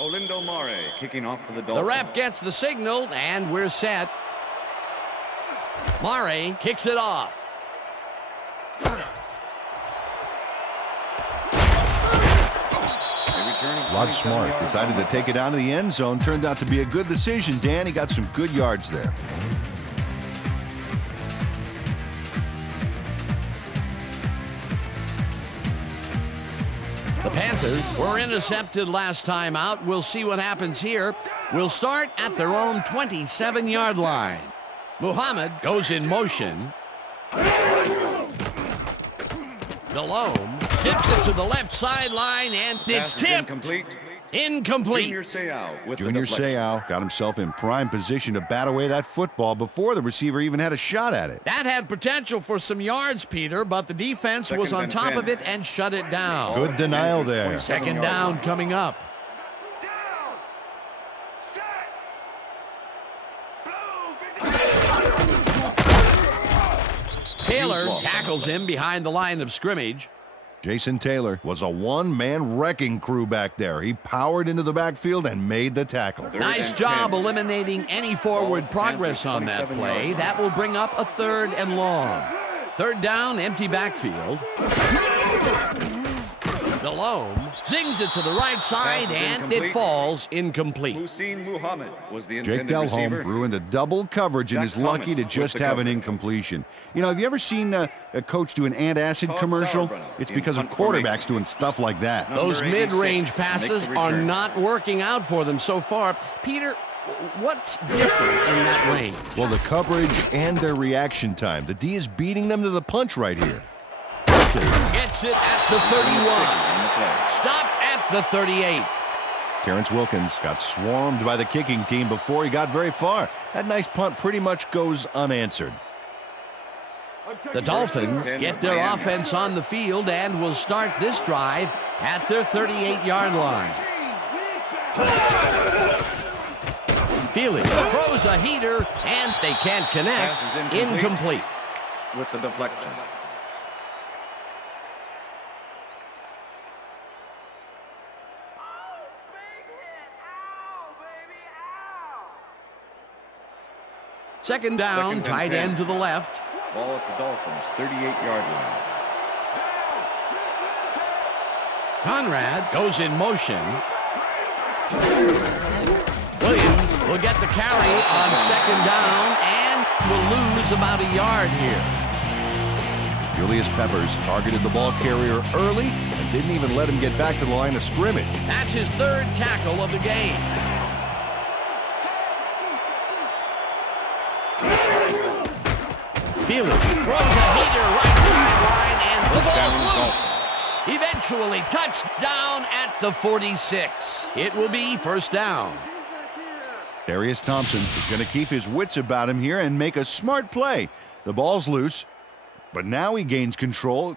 Olindo Mare kicking off for the Dolphins. The ref gets the signal, and we're set. Mare kicks it off. Rod Smart decided to take it down to the end zone. Turned out to be a good decision, Dan. He got some good yards there. The Panthers were intercepted last time out. We'll see what happens here. We'll start at their own 27-yard line. Muhammad goes in motion. Malone zips it to the left sideline, and it's tipped. Incomplete. Junior Seau with the Junior deflection. Seau got himself in prime position to bat away that football before the receiver even had a shot at it. That had potential for some yards, Peter, but the defense was on top of it and shut it down. Good denial there. Second down coming up. Taylor tackles him behind the line of scrimmage. Jason Taylor was a one-man wrecking crew back there. He powered into the backfield and made the tackle. Nice job eliminating any forward progress on that play. That will bring up a 3rd and long. 3rd down, empty backfield. Delhomme zings it to the right side, and it falls incomplete. Hussein Muhammad was the Jake intended Delhomme receiver. threw into double coverage and Jack is lucky to Thomas just with the have an coverage. incompletion. You know, have you ever seen a coach do an antacid Todd commercial? Sauerbrunner It's in because of punt quarterbacks formation. doing stuff like that. Those Number 86 mid-range make passes the are return. not working out for them so far. Peter, what's different in that range? Well, the coverage and their reaction time. The D is beating them to the punch right here. Gets it at the 31. On the play. Stopped at the 38. Terrence Wilkins got swarmed by the kicking team before he got very far. That nice punt pretty much goes unanswered. The Dolphins get their offense on the field and will start this drive at their 38-yard line. Feely throws a heater, and they can't connect. Pass is incomplete. Incomplete. With the deflection. Second down, Second and tight 10. end to the left. Ball at the Dolphins' 38-yard line. Conrad goes in motion. Williams will get the carry on second down and will lose about a yard here. Julius Peppers targeted the ball carrier early and didn't even let him get back to the line of scrimmage. That's his 3rd tackle of the game. Feely throws a heater right sideline, and the ball's loose. Eventually touched down at the 46. It will be first down. Darius Thompson is going to keep his wits about him here and make a smart play. The ball's loose, but now he gains control.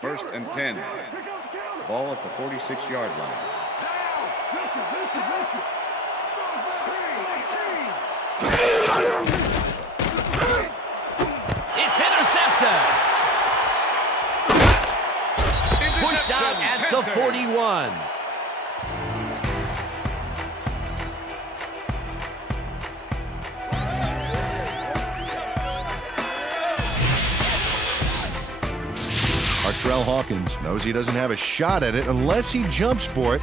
First and 10. Ball at the 46-yard line. It's intercepted. Pushed out at the 41. Artrell Hawkins knows he doesn't have a shot at it unless he jumps for it.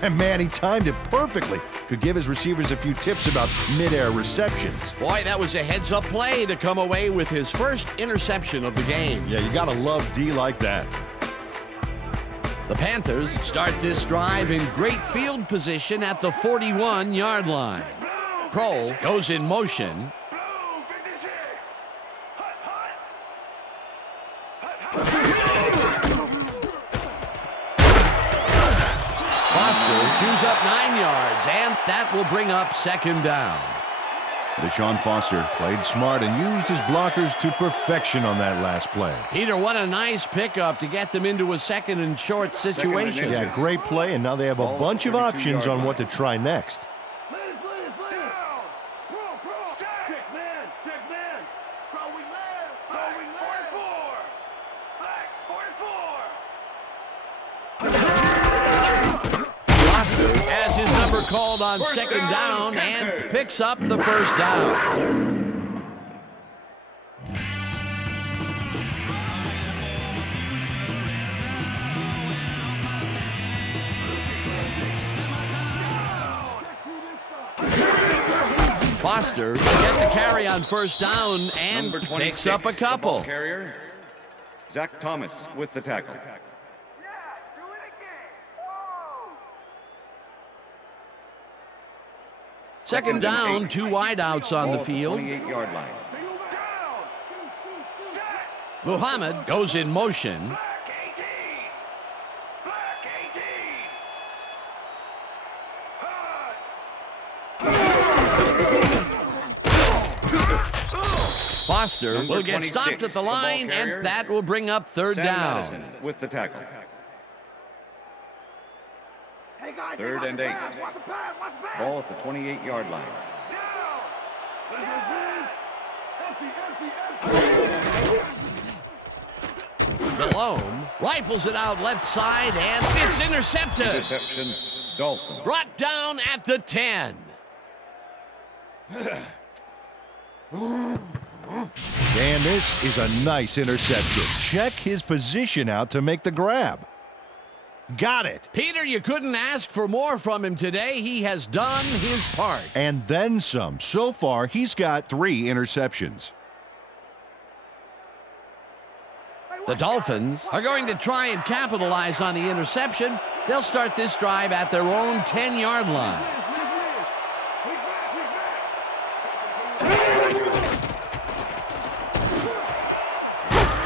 And man, he timed it perfectly. Could give his receivers a few tips about mid-air receptions. Boy, that was a heads-up play to come away with his first interception of the game. Yeah, you gotta love D like that. The Panthers start this drive in great field position at the 41-yard line. Kroll goes in motion. Foster chews up 9 yards, and that will bring up second down. Deshaun Foster played smart and used his blockers to perfection on that last play. Peter, what a nice pickup to get them into a second and short situation. Yeah, great play, and now they have a bunch of options on what to try next. Has his number called on second down and picks up the first down. Foster will get the carry on first down and picks up a couple. Ball carrier, Zach Thomas with the tackle. Second down, 2 wideouts on the field. 28-yard line. Muhammad goes in motion. Foster will get stopped at the line, and that will bring up third down. Madison with the tackle. 3rd and 8. Ball at the 28-yard line. Delhomme rifles it out left side, and it's intercepted. Interception, Dolphins. Brought down at the 10. And this is a nice interception. Check his position out to make the grab. Got it. Peter, you couldn't ask for more from him today. He has done his part. And then some. So far, he's got 3 interceptions. The Dolphins are going to try and capitalize on the interception. They'll start this drive at their own 10-yard line.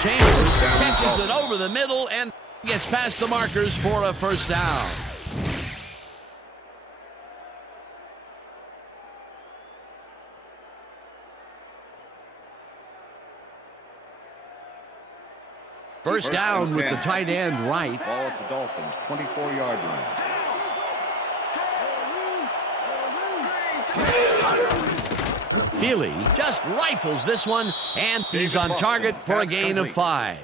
Chambers catches it over the middle and gets past the markers for a first down. First down with the tight end right. Ball at the Dolphins, 24-yard line. Feely just rifles this one, and he's on target for a gain of 5.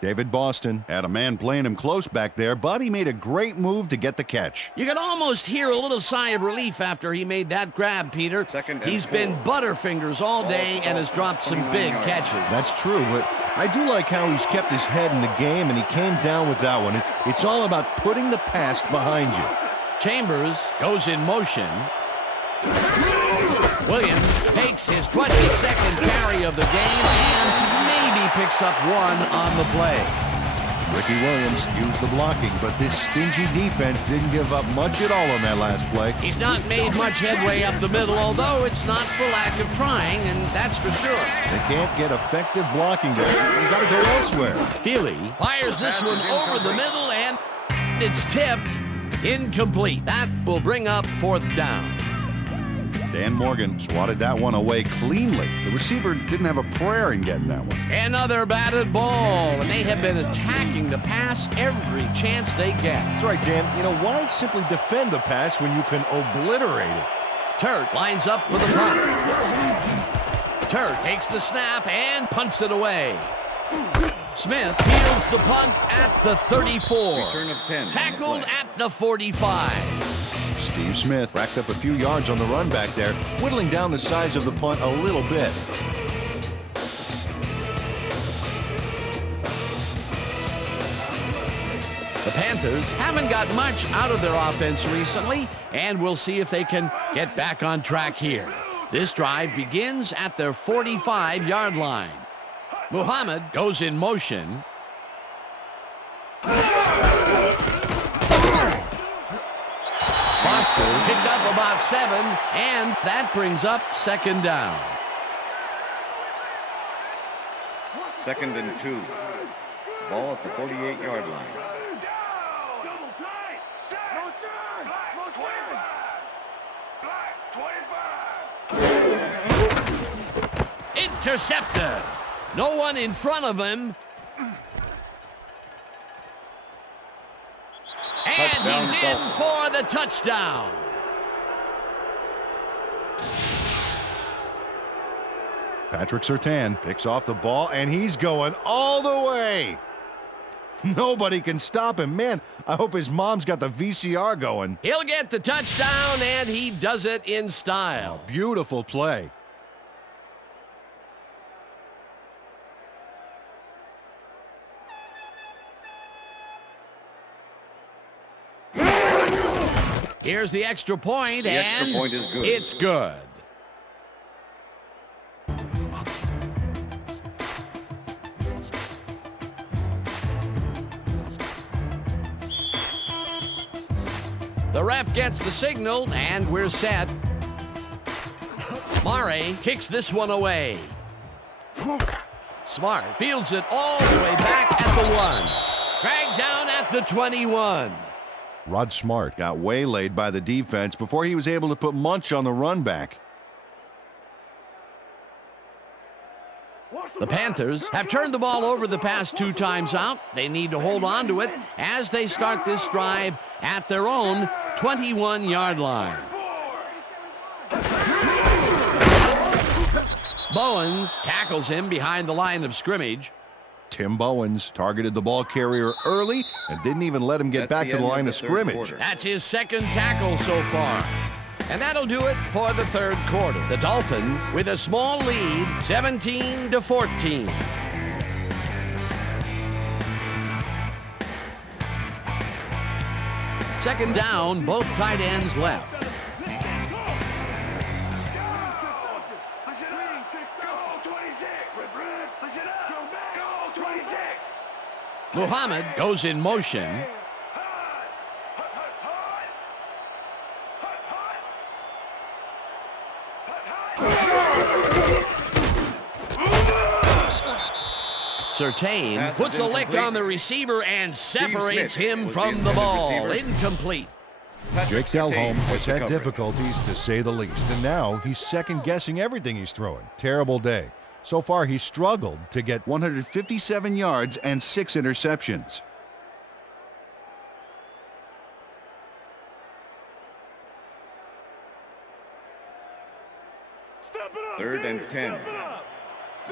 David Boston had a man playing him close back there, but he made a great move to get the catch. You can almost hear a little sigh of relief after he made that grab, Peter. He's been butterfingers all day and has dropped some big catches. That's true, but I do like how he's kept his head in the game, and he came down with that one. It's all about putting the past behind you. Chambers goes in motion. Williams takes his 22nd carry of the game and maybe picks up 1 on the play. Ricky Williams used the blocking, but this stingy defense didn't give up much at all on that last play. He's not made much headway up the middle, although it's not for lack of trying, and that's for sure. They can't get effective blocking there. You got to go elsewhere. Feely fires this one over the middle, and it's tipped. Incomplete. That will bring up 4th down. Dan Morgan swatted that one away cleanly. The receiver didn't have a prayer in getting that one. Another batted ball, and they have been attacking the pass every chance they get. That's right, Dan. You know, why simply defend the pass when you can obliterate it? Turt lines up for the punt. Turt takes the snap and punts it away. Smith fields the punt at the 34. Return of 10. Tackled at the 45. Steve Smith racked up a few yards on the run back there, whittling down the size of the punt a little bit. The Panthers haven't got much out of their offense recently, and we'll see if they can get back on track here. This drive begins at their 45-yard line. Muhammad goes in motion. Foster picked up about 7, and that brings up 2nd down. 2nd and 2. Ball at the 48-yard line. Intercepted. No one in front of him. And he's in for the touchdown. Patrick Surtain picks off the ball, and he's going all the way. Nobody can stop him. Man, I hope his mom's got the VCR going. He'll get the touchdown, and he does it in style. Beautiful play. Here's the extra point, The and extra point is good. It's good. The ref gets the signal, and we're set. Mare kicks this one away. Smart fields it all the way back at the 1. Dragged down at the 21. Rod Smart got waylaid by the defense before he was able to put Munch on the run back. The Panthers have turned the ball over the past 2 times out. They need to hold on to it as they start this drive at their own 21-yard line. Bowens tackles him behind the line of scrimmage. Tim Bowens targeted the ball carrier early and didn't even let him get back to the line of scrimmage. That's his second tackle so far. And that'll do it for the third quarter. The Dolphins with a small lead, 17-14. Second down, both tight ends left. Muhammad goes in motion. Surtain puts a lick on the receiver and separates him from the ball. Incomplete. Jake Delhomme has had difficulties, to say the least, and now he's second-guessing everything he's throwing. Terrible day. So far, he's struggled to get 157 yards and 6 interceptions. Third and 10.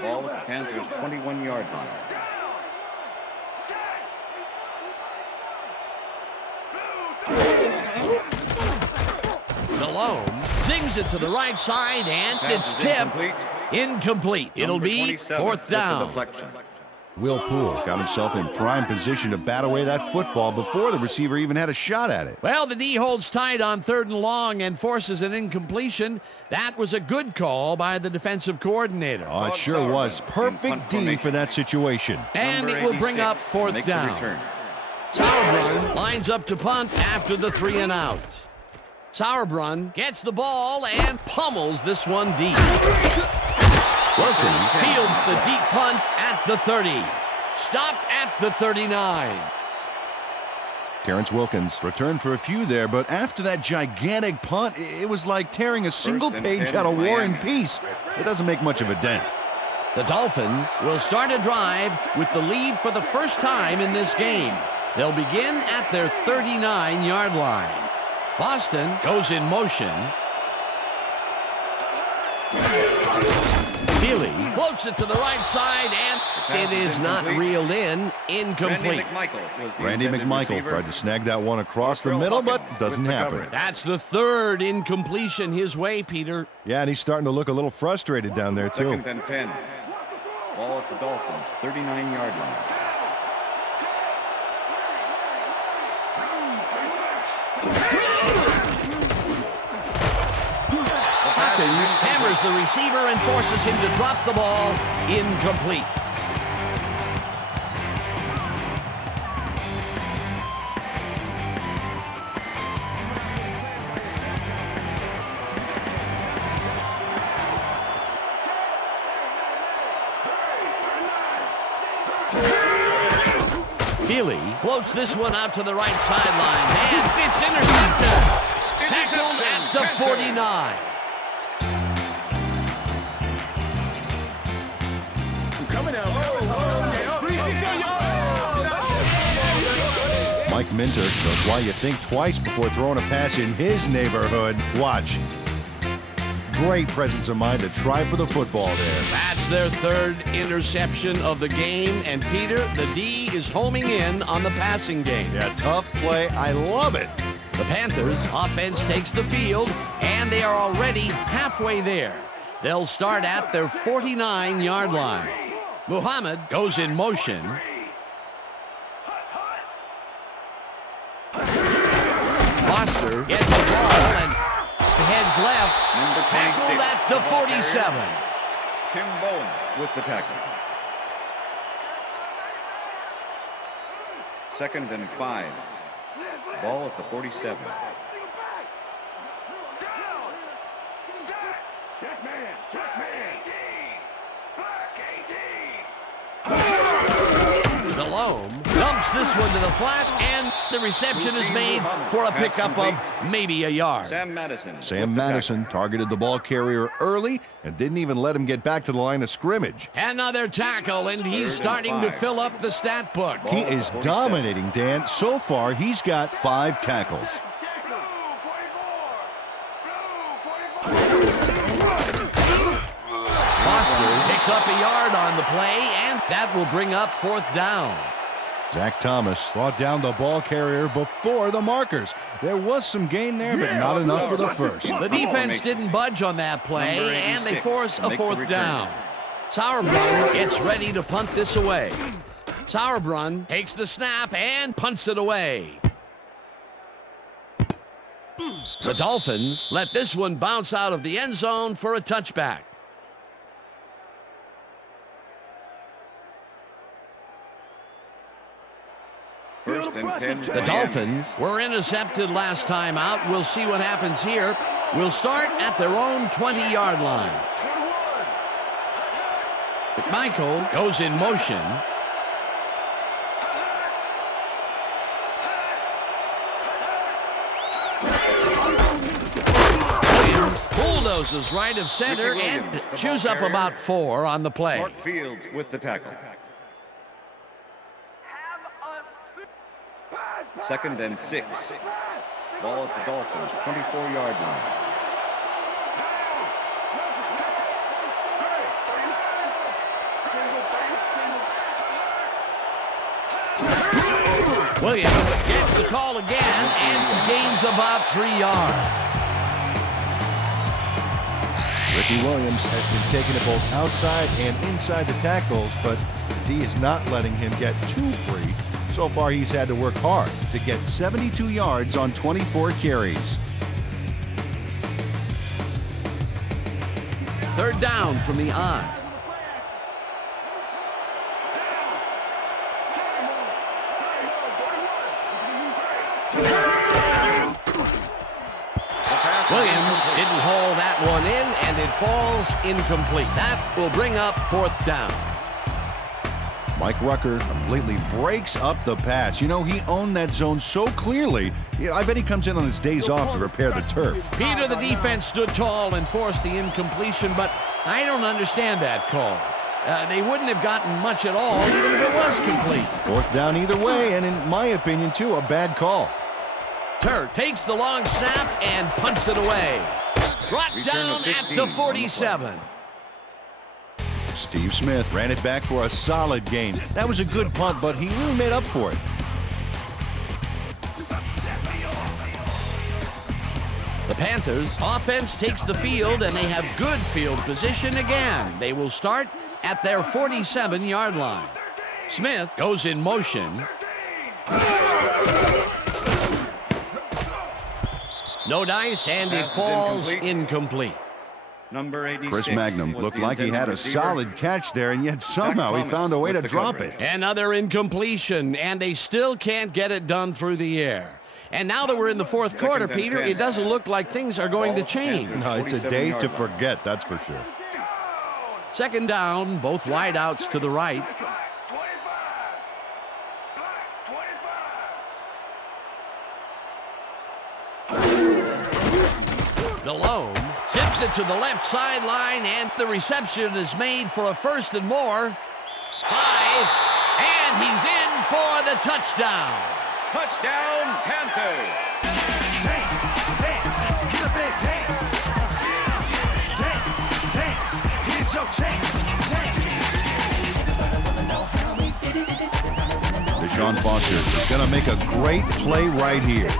Ball at the Panthers' 21-yard line. Delhomme zings it to the right side, and it's tipped. Incomplete. It'll be fourth down. Will Poole got himself in prime position to bat away that football before the receiver even had a shot at it. Well, the D holds tight on 3rd and long and forces an incompletion. That was a good call by the defensive coordinator. Oh, it sure was. Perfect D for that situation. And it will bring up 4th down. Sauerbrunn lines up to punt after the 3 and out. Sauerbrunn gets the ball and pummels this one deep. Wilkins fields the deep punt at the 30. Stopped at the 39. Terrence Wilkins returned for a few there, but after that gigantic punt, it was like tearing a single page out of War and Peace. It doesn't make much of a dent. The Dolphins will start a drive with the lead for the first time in this game. They'll begin at their 39-yard line. Boston goes in motion. Feely floats it to the right side, and it is not reeled in. Incomplete. Randy McMichael tried to snag that one across the middle, but doesn't happen. That's the 3rd incompletion his way, Peter. Yeah, and he's starting to look a little frustrated down there, too. 2nd and 10. Ball at the Dolphins' 39-yard line. Hopkins hammers the receiver and forces him to drop the ball. Incomplete. Feely floats this one out to the right sideline, and it's intercepted. Tackled at the 49. Coming out. Mike Minter shows why you think twice before throwing a pass in his neighborhood. Watch. Great presence of mind to try for the football there. That's their 3rd interception of the game, and Peter, the D is homing in on the passing game. Yeah, tough play. I love it. The Panthers offense takes the field, and they are already halfway there. They'll start at their 49-yard line. Muhammad goes in motion. Foster gets the ball and heads left. Tackled at the 47. Tim Bowen with the tackle. 2nd and 5. Ball at the 47. Check man. Delhomme dumps this one to the flat, and the reception is made for a pickup of maybe a yard. Sam Madison. Sam Madison targeted the ball carrier early and didn't even let him get back to the line of scrimmage. Another tackle, and he's starting to fill up the stat book. He is dominating, Dan. So far, he's got 5 tackles. Foster picks up a yard on the play, and that will bring up 4th down. Zach Thomas brought down the ball carrier before the markers. There was some gain there, but not enough for the first. The defense didn't budge on that play, and they force a 4th down. Sauerbrunn gets ready to punt this away. Sauerbrunn takes the snap and punts it away. The Dolphins let this one bounce out of the end zone for a touchback. First and 10. The Dolphins were intercepted last time out. We'll see what happens here. We'll start at their own 20-yard line. McMichael goes in motion. Williams bulldozes right of center and chews up about 4 on the play. Mark Fields with the tackle. Second and 6. Ball at the Dolphins' 24-yard line. Williams gets the call again and gains about 3 yards. Ricky Williams has been taking it both outside and inside the tackles, but D is not letting him get too free. So far, he's had to work hard to get 72 yards on 24 carries. 3rd down from the I. Williams didn't haul that one in, and it falls incomplete. That will bring up 4th down. Mike Rucker completely breaks up the pass. You know, he owned that zone so clearly. Yeah, I bet he comes in on his days off to repair the turf. Peter, the defense stood tall and forced the incompletion, but I don't understand that call. They wouldn't have gotten much at all, even if it was complete. 4th down either way, and in my opinion, too, a bad call. Turr takes the long snap and punts it away. Brought down at the 47. Steve Smith ran it back for a solid gain. That was a good punt, but he really made up for it. The Panthers offense takes the field, and they have good field position again. They will start at their 47-yard line. Smith goes in motion. No dice, and it falls incomplete. Number 86. Chris Magnum looked like he had a solid catch there, and yet somehow he found a way to drop it. Another incompletion, and they still can't get it done through the air. And now that we're in the 4th quarter, Peter, it doesn't look like things are going to change. No, it's a day to forget, that's for sure. 2nd down, both wideouts to the right. Delhomme zips it to the left sideline, and the reception is made for a 1st and more. 5, and he's in for the touchdown. Touchdown, Panthers! Dance, dance, get up and dance. Dance, dance, here's your chance. Deshaun Foster is going to make a great play right here.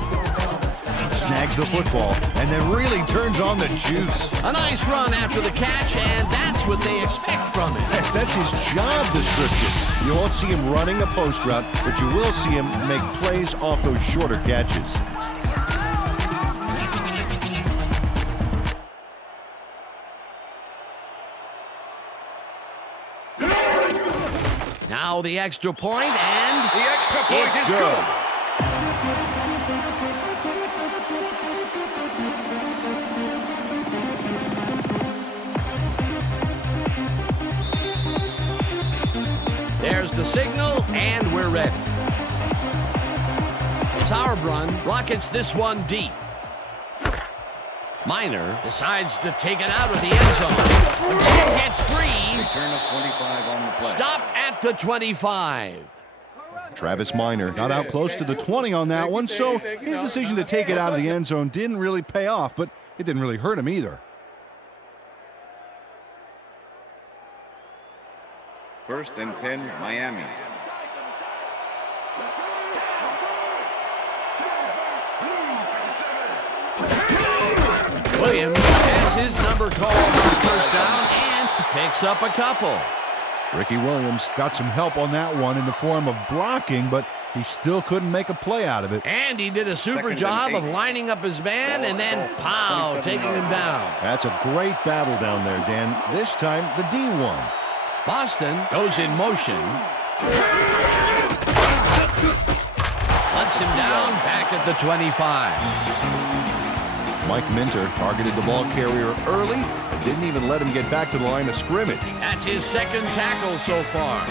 Snags the football and then really turns on the juice. A nice run after the catch, and that's what they expect from him. Heck, that's his job description. You won't see him running a post route, but you will see him make plays off those shorter catches. Now the extra point, and the extra point is good. There's the signal, and we're ready. Sauerbrunn rockets this one deep. Miner decides to take it out of the end zone. Again gets free. Return of 25 on the play. Stopped at the 25. Travis Miner got out close to the 20 on that one, so his decision to take it out of the end zone didn't really pay off, but it didn't really hurt him either. First and 10, Miami. Williams has his number called on first down and picks up a couple. Ricky Williams got some help on that one in the form of blocking, but he still couldn't make a play out of it. And he did a super job of lining up his man and then, pow, taking him down. That's a great battle down there, Dan. This time, the D won. Boston goes in motion. Lets him down back at the 25. Mike Minter targeted the ball carrier early and didn't even let him get back to the line of scrimmage. That's his second tackle so far.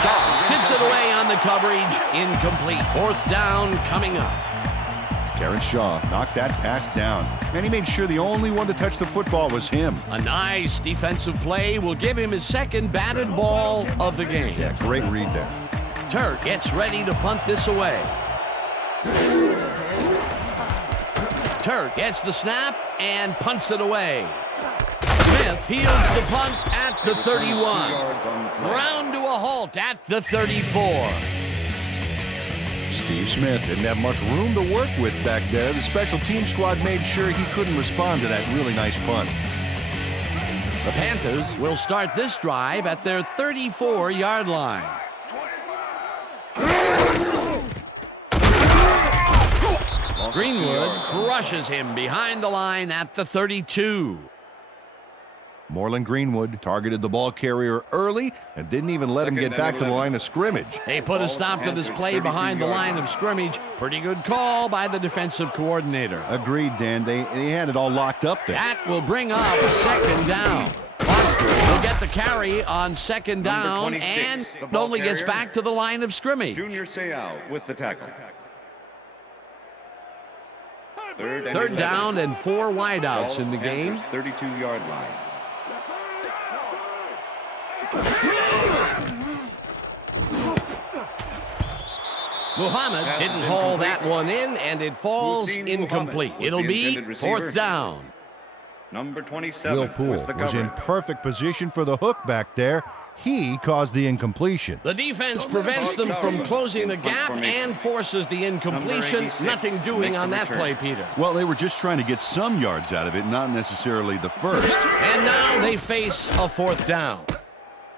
Charles tips it away on the coverage. Incomplete. Fourth down coming up. Terrence Shaw knocked that pass down, and he made sure the only one to touch the football was him. A nice defensive play will give him his second batted ball of the game. Yeah, great read there. Turk gets ready to punt this away. Turk gets the snap and punts it away. Smith fields the punt at the 31. Ground to a halt at the 34. Steve Smith didn't have much room to work with back there. The special team squad made sure he couldn't respond to that really nice punt. The Panthers will start this drive at their 34-yard line. Greenwood crushes him behind the line at the 32. Moreland Greenwood targeted the ball carrier early and didn't even let him get back to the line of scrimmage. They put a stop to this play behind the line of scrimmage. Pretty good call by the defensive coordinator. Agreed, Dan. They had it all locked up there. That will bring up second down. Foster will get the carry on second down and only gets back to the line of scrimmage. Junior Seau with the tackle. Third down and 4 wideouts in the game. 32-yard line. Muhammad didn't haul that one in, and it falls incomplete. It'll be fourth down. Number 27. Will Poole was in perfect position for the hook back there. He caused the incompletion. The defense prevents them from closing the gap and forces the incompletion. Nothing doing on that play, Peter. Well, they were just trying to get some yards out of it, not necessarily the first. And now they face a fourth down.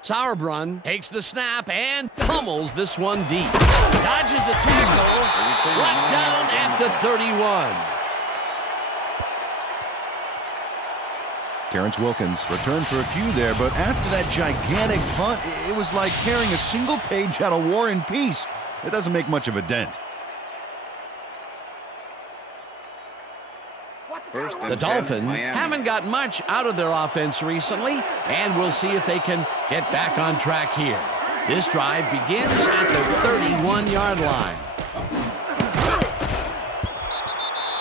Sauerbrunn takes the snap and pummels this one deep. Dodges a tackle. Brought down at the 31. Terrence Wilkins returned for a few there, but after that gigantic punt, it was like carrying a single page out of War and Peace. It doesn't make much of a dent. The Dolphins haven't got much out of their offense recently, and we'll see if they can get back on track here. This drive begins at the 31-yard line.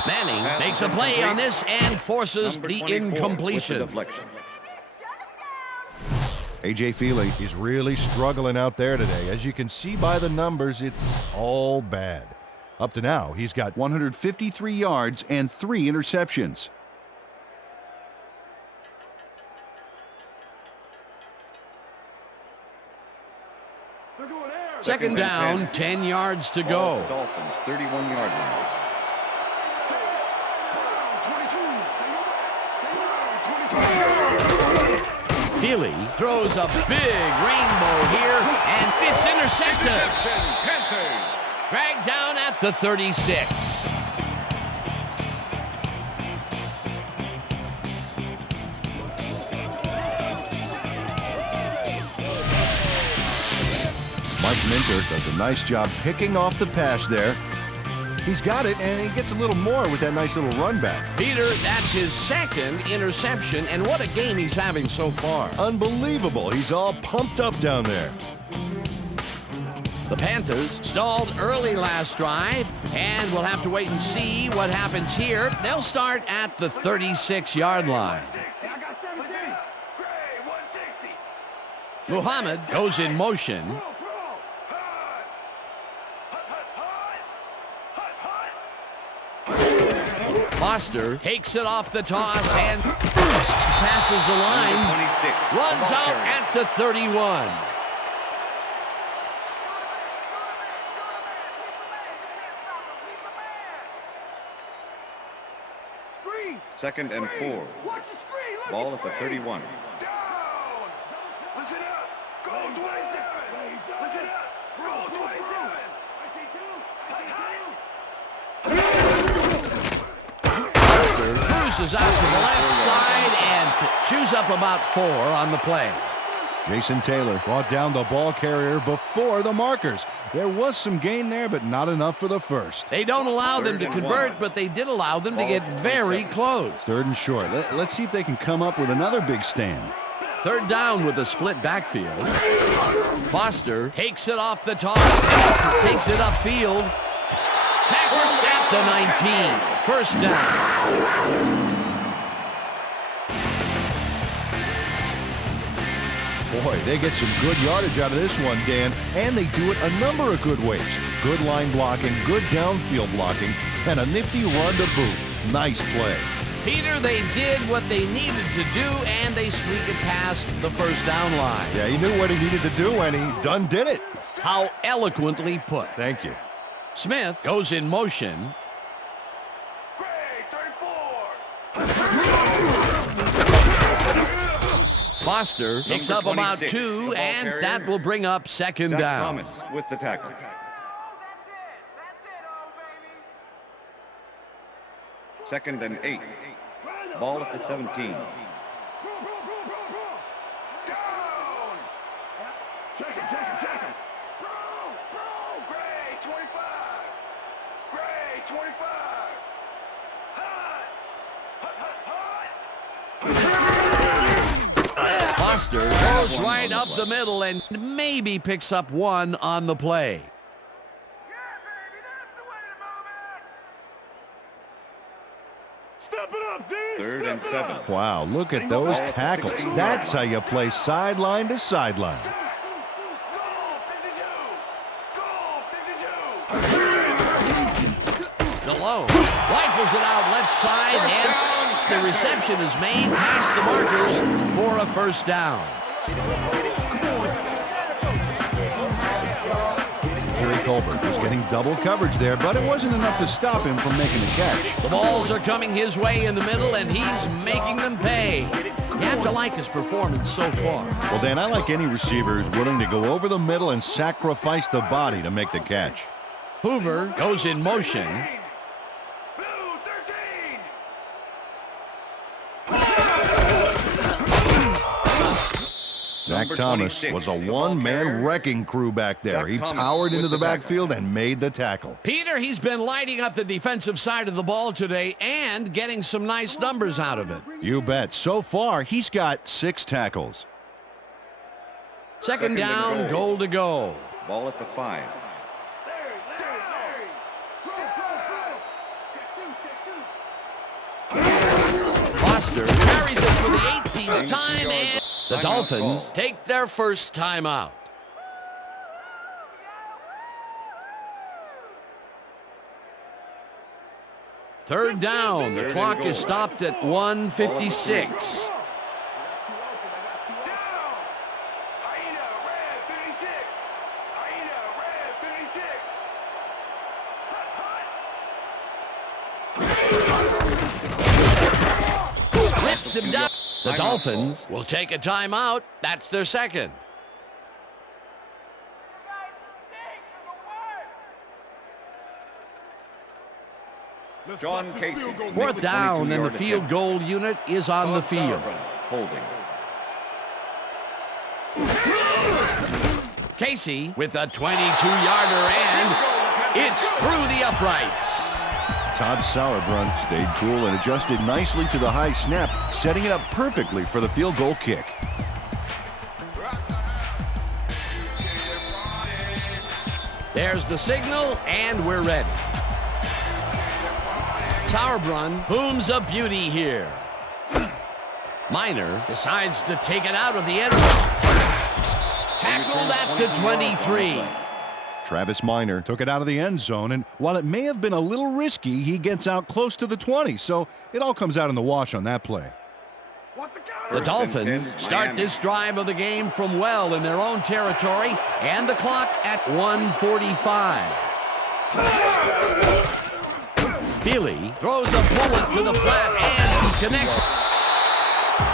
Manning makes a play on this and forces the incompletion. A.J. Feely is really struggling out there today. As you can see by the numbers, it's all bad. Up to now, he's got 153 yards and 3 interceptions. Second down, 10 yards to go. Dolphins, 31-yard line. Feely throws a big rainbow here, and it's intercepted. Panthers. Dragged down at the 36. Mike Minter does a nice job picking off the pass there. He's got it, and he gets a little more with that nice little run back. Peter, that's his second interception, and what a game he's having so far. Unbelievable. He's all pumped up down there. The Panthers stalled early last drive, and we'll have to wait and see what happens here. They'll start at the 36-yard line. Muhammad goes in motion. Foster takes it off the toss and passes the line. Runs out at the 31. Second and 4. Ball at the 31. Cruises out to the left side and chews up about 4 on the play. Jason Taylor brought down the ball carrier before the markers. There was some gain there, but not enough for the first. They don't allow them to convert, but they did allow them to get very close. Third and short. Let's see if they can come up with another big stand. Third down with a split backfield. Foster takes it off the toss, takes it upfield. Tackles at the 19. First down. Boy, they get some good yardage out of this one, Dan, and they do it a number of good ways. Good line blocking, good downfield blocking, and a nifty run to boot. Nice play. Peter, they did what they needed to do, and they squeaked it past the first down line. Yeah, he knew what he needed to do, and he done did it. How eloquently put. Thank you. Smith goes in motion. Foster picks up about 2, and that will bring up second down. Thomas with the tackle. Second and 8. Ball at the 17. Foster goes right up the middle and maybe picks up 1 on the play. Step it up, D. Third and 7. Wow, look at those tackles. That's how you play sideline to sideline. DeLone rifles it out left side, and the reception is made past the markers for a first down. Gary Colbert was getting double coverage there, but it wasn't enough to stop him from making the catch. The balls are coming his way in the middle, and he's making them pay. You have to like his performance so far. Well, Dan, I like any receiver who's willing to go over the middle and sacrifice the body to make the catch. Hoover goes in motion. Zach Thomas was a one-man wrecking crew back there. He powered into the backfield and made the tackle. Peter, he's been lighting up the defensive side of the ball today and getting some nice numbers out of it. You bet. So far, he's got 6 tackles. Second down, goal to go. Ball at the 5. Foster carries it for the 18th time, and the Dolphins take their first timeout. Third down. The clock is stopped at 1:56. Rips him down. The Dolphins will take a timeout. That's their second. John Casey. Fourth down, and the field goal unit is on the field. Holding. Casey with a 22-yarder, and It's through the uprights. Todd Sauerbrunn stayed cool and adjusted nicely to the high snap, setting it up perfectly for the field goal kick. There's the signal, and we're ready. Sauerbrunn booms a beauty here. Miner decides to take it out of the end zone. Tackled at the 23. Travis Miner took it out of the end zone, and while it may have been a little risky, he gets out close to the 20, so it all comes out in the wash on that play. The Dolphins start this drive of the game from well in their own territory, and the clock at 1:45. Feely throws a bullet to the flat, and he connects.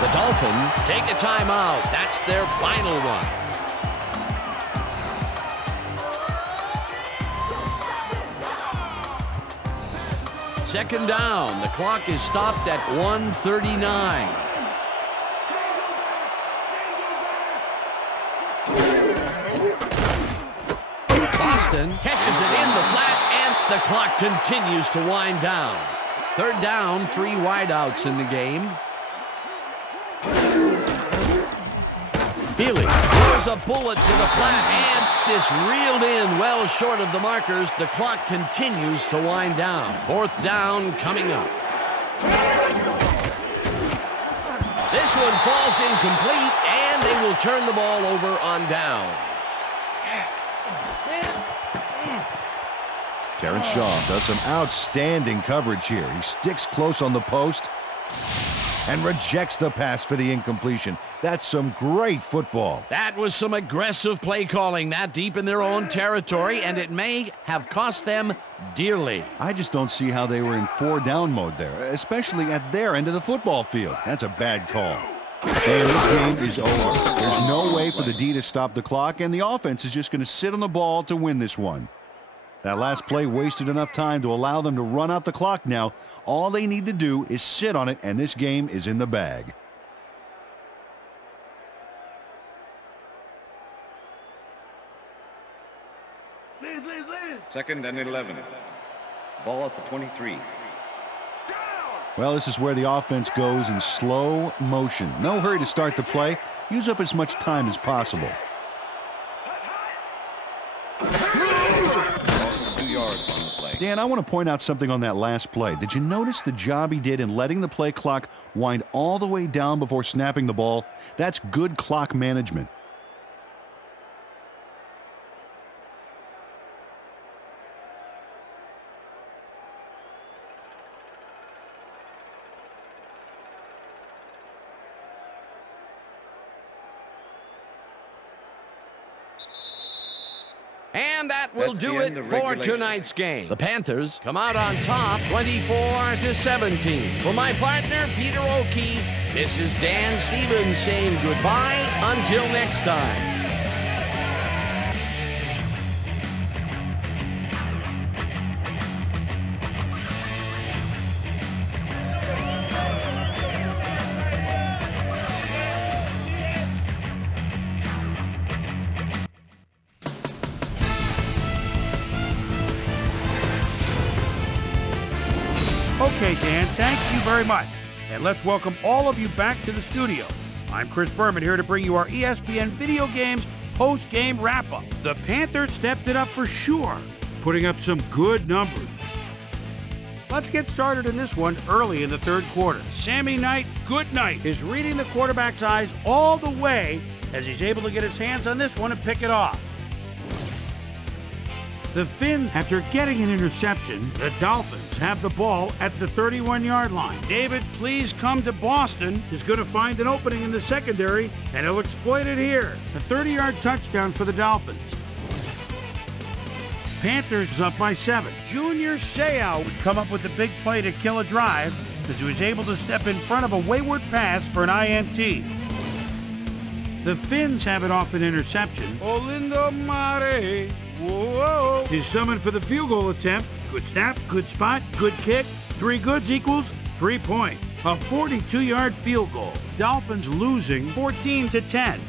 The Dolphins take a timeout. That's their final one. Second down. The clock is stopped at 1:39. Boston catches it in the flat, and the clock continues to wind down. Third down, 3 wideouts in the game. Feely throws a bullet to the flat, and this reeled in well short of the markers. The clock continues to wind down. Fourth down coming up. This one falls incomplete, and they will turn the ball over on downs. Terrence Shaw does some outstanding coverage here. He sticks close on the post and rejects the pass for the incompletion. That's some great football. That was some aggressive play calling that deep in their own territory, and it may have cost them dearly. I just don't see how they were in 4-down mode there, especially at their end of the football field. That's a bad call. And this game is over. There's no way for the D to stop the clock, and the offense is just going to sit on the ball to win this one. That last play wasted enough time to allow them to run out the clock now. All they need to do is sit on it, and this game is in the bag. Second and 11. Ball at the 23. Well, this is where the offense goes in slow motion. No hurry to start the play. Use up as much time as possible. Also 2 yards on the play. Dan, I want to point out something on that last play. Did you notice the job he did in letting the play clock wind all the way down before snapping the ball? That's good clock management. And that will do it for tonight's game. The Panthers come out on top 24-17. For my partner, Peter O'Keefe, this is Dan Stevens saying goodbye until next time. Okay, Dan, thank you very much. And let's welcome all of you back to the studio. I'm Chris Berman here to bring you our ESPN Video Games post-game wrap-up. The Panthers stepped it up for sure, putting up some good numbers. Let's get started in this one early in the third quarter. Sammy Knight, good night, is reading the quarterback's eyes all the way as he's able to get his hands on this one and pick it off. The Finns, after getting an interception, the Dolphins have the ball at the 31-yard line. David, please come to Boston, is going to find an opening in the secondary, and he'll exploit it here. A 30-yard touchdown for the Dolphins. Panthers is up by 7. Junior Seau would come up with the big play to kill a drive as he was able to step in front of a wayward pass for an INT. The Finns have it off an interception. Olindo Mare. Whoa! Is summoned for the field goal attempt. Good snap, good spot, good kick. 3 goods equals 3 points. A 42-yard field goal. Dolphins losing 14-10.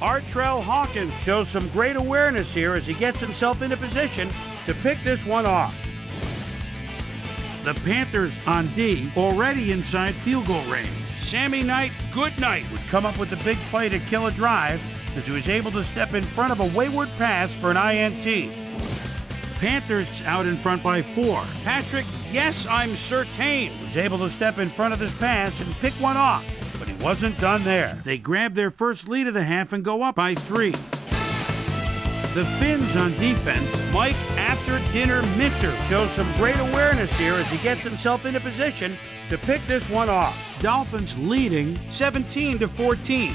Artrell Hawkins shows some great awareness here as he gets himself into position to pick this one off. The Panthers on D, already inside field goal range. Sammy Knight, good night, would come up with the big play to kill a drive as he was able to step in front of a wayward pass for an INT. Panthers out in front by 4. Patrick, yes, I'm certain, was able to step in front of this pass and pick one off, but he wasn't done there. They grab their first lead of the half and go up by 3. The Finns on defense, Mike After Dinner Minter shows some great awareness here as he gets himself into position to pick this one off. Dolphins leading 17-14.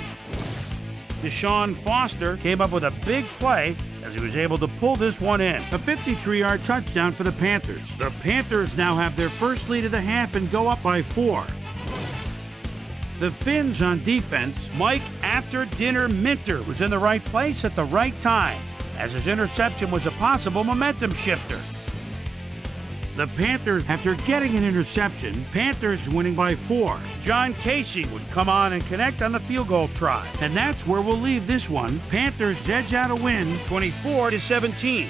Deshaun Foster came up with a big play as he was able to pull this one in. A 53-yard touchdown for the Panthers. The Panthers now have their first lead of the half and go up by 4. The Finns on defense, Mike After Dinner Minter was in the right place at the right time, as his interception was a possible momentum shifter. The Panthers, after getting an interception, Panthers winning by 4. John Casey would come on and connect on the field goal try. And that's where we'll leave this one. Panthers edge out a win, 24-17.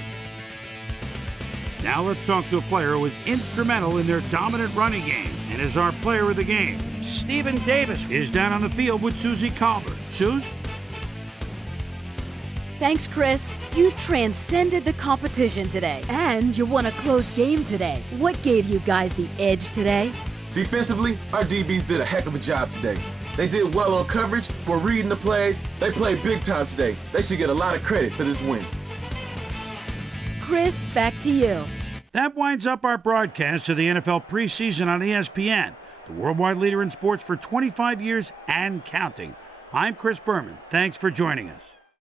Now let's talk to a player who was instrumental in their dominant running game and is our player of the game. Stephen Davis is down on the field with Susie Colbert. Suze? Thanks, Chris. You transcended the competition today, and you won a close game today. What gave you guys the edge today? Defensively, our DBs did a heck of a job today. They did well on coverage, were reading the plays. They played big time today. They should get a lot of credit for this win. Chris, back to you. That winds up our broadcast of the NFL preseason on ESPN, the worldwide leader in sports for 25 years and counting. I'm Chris Berman. Thanks for joining us.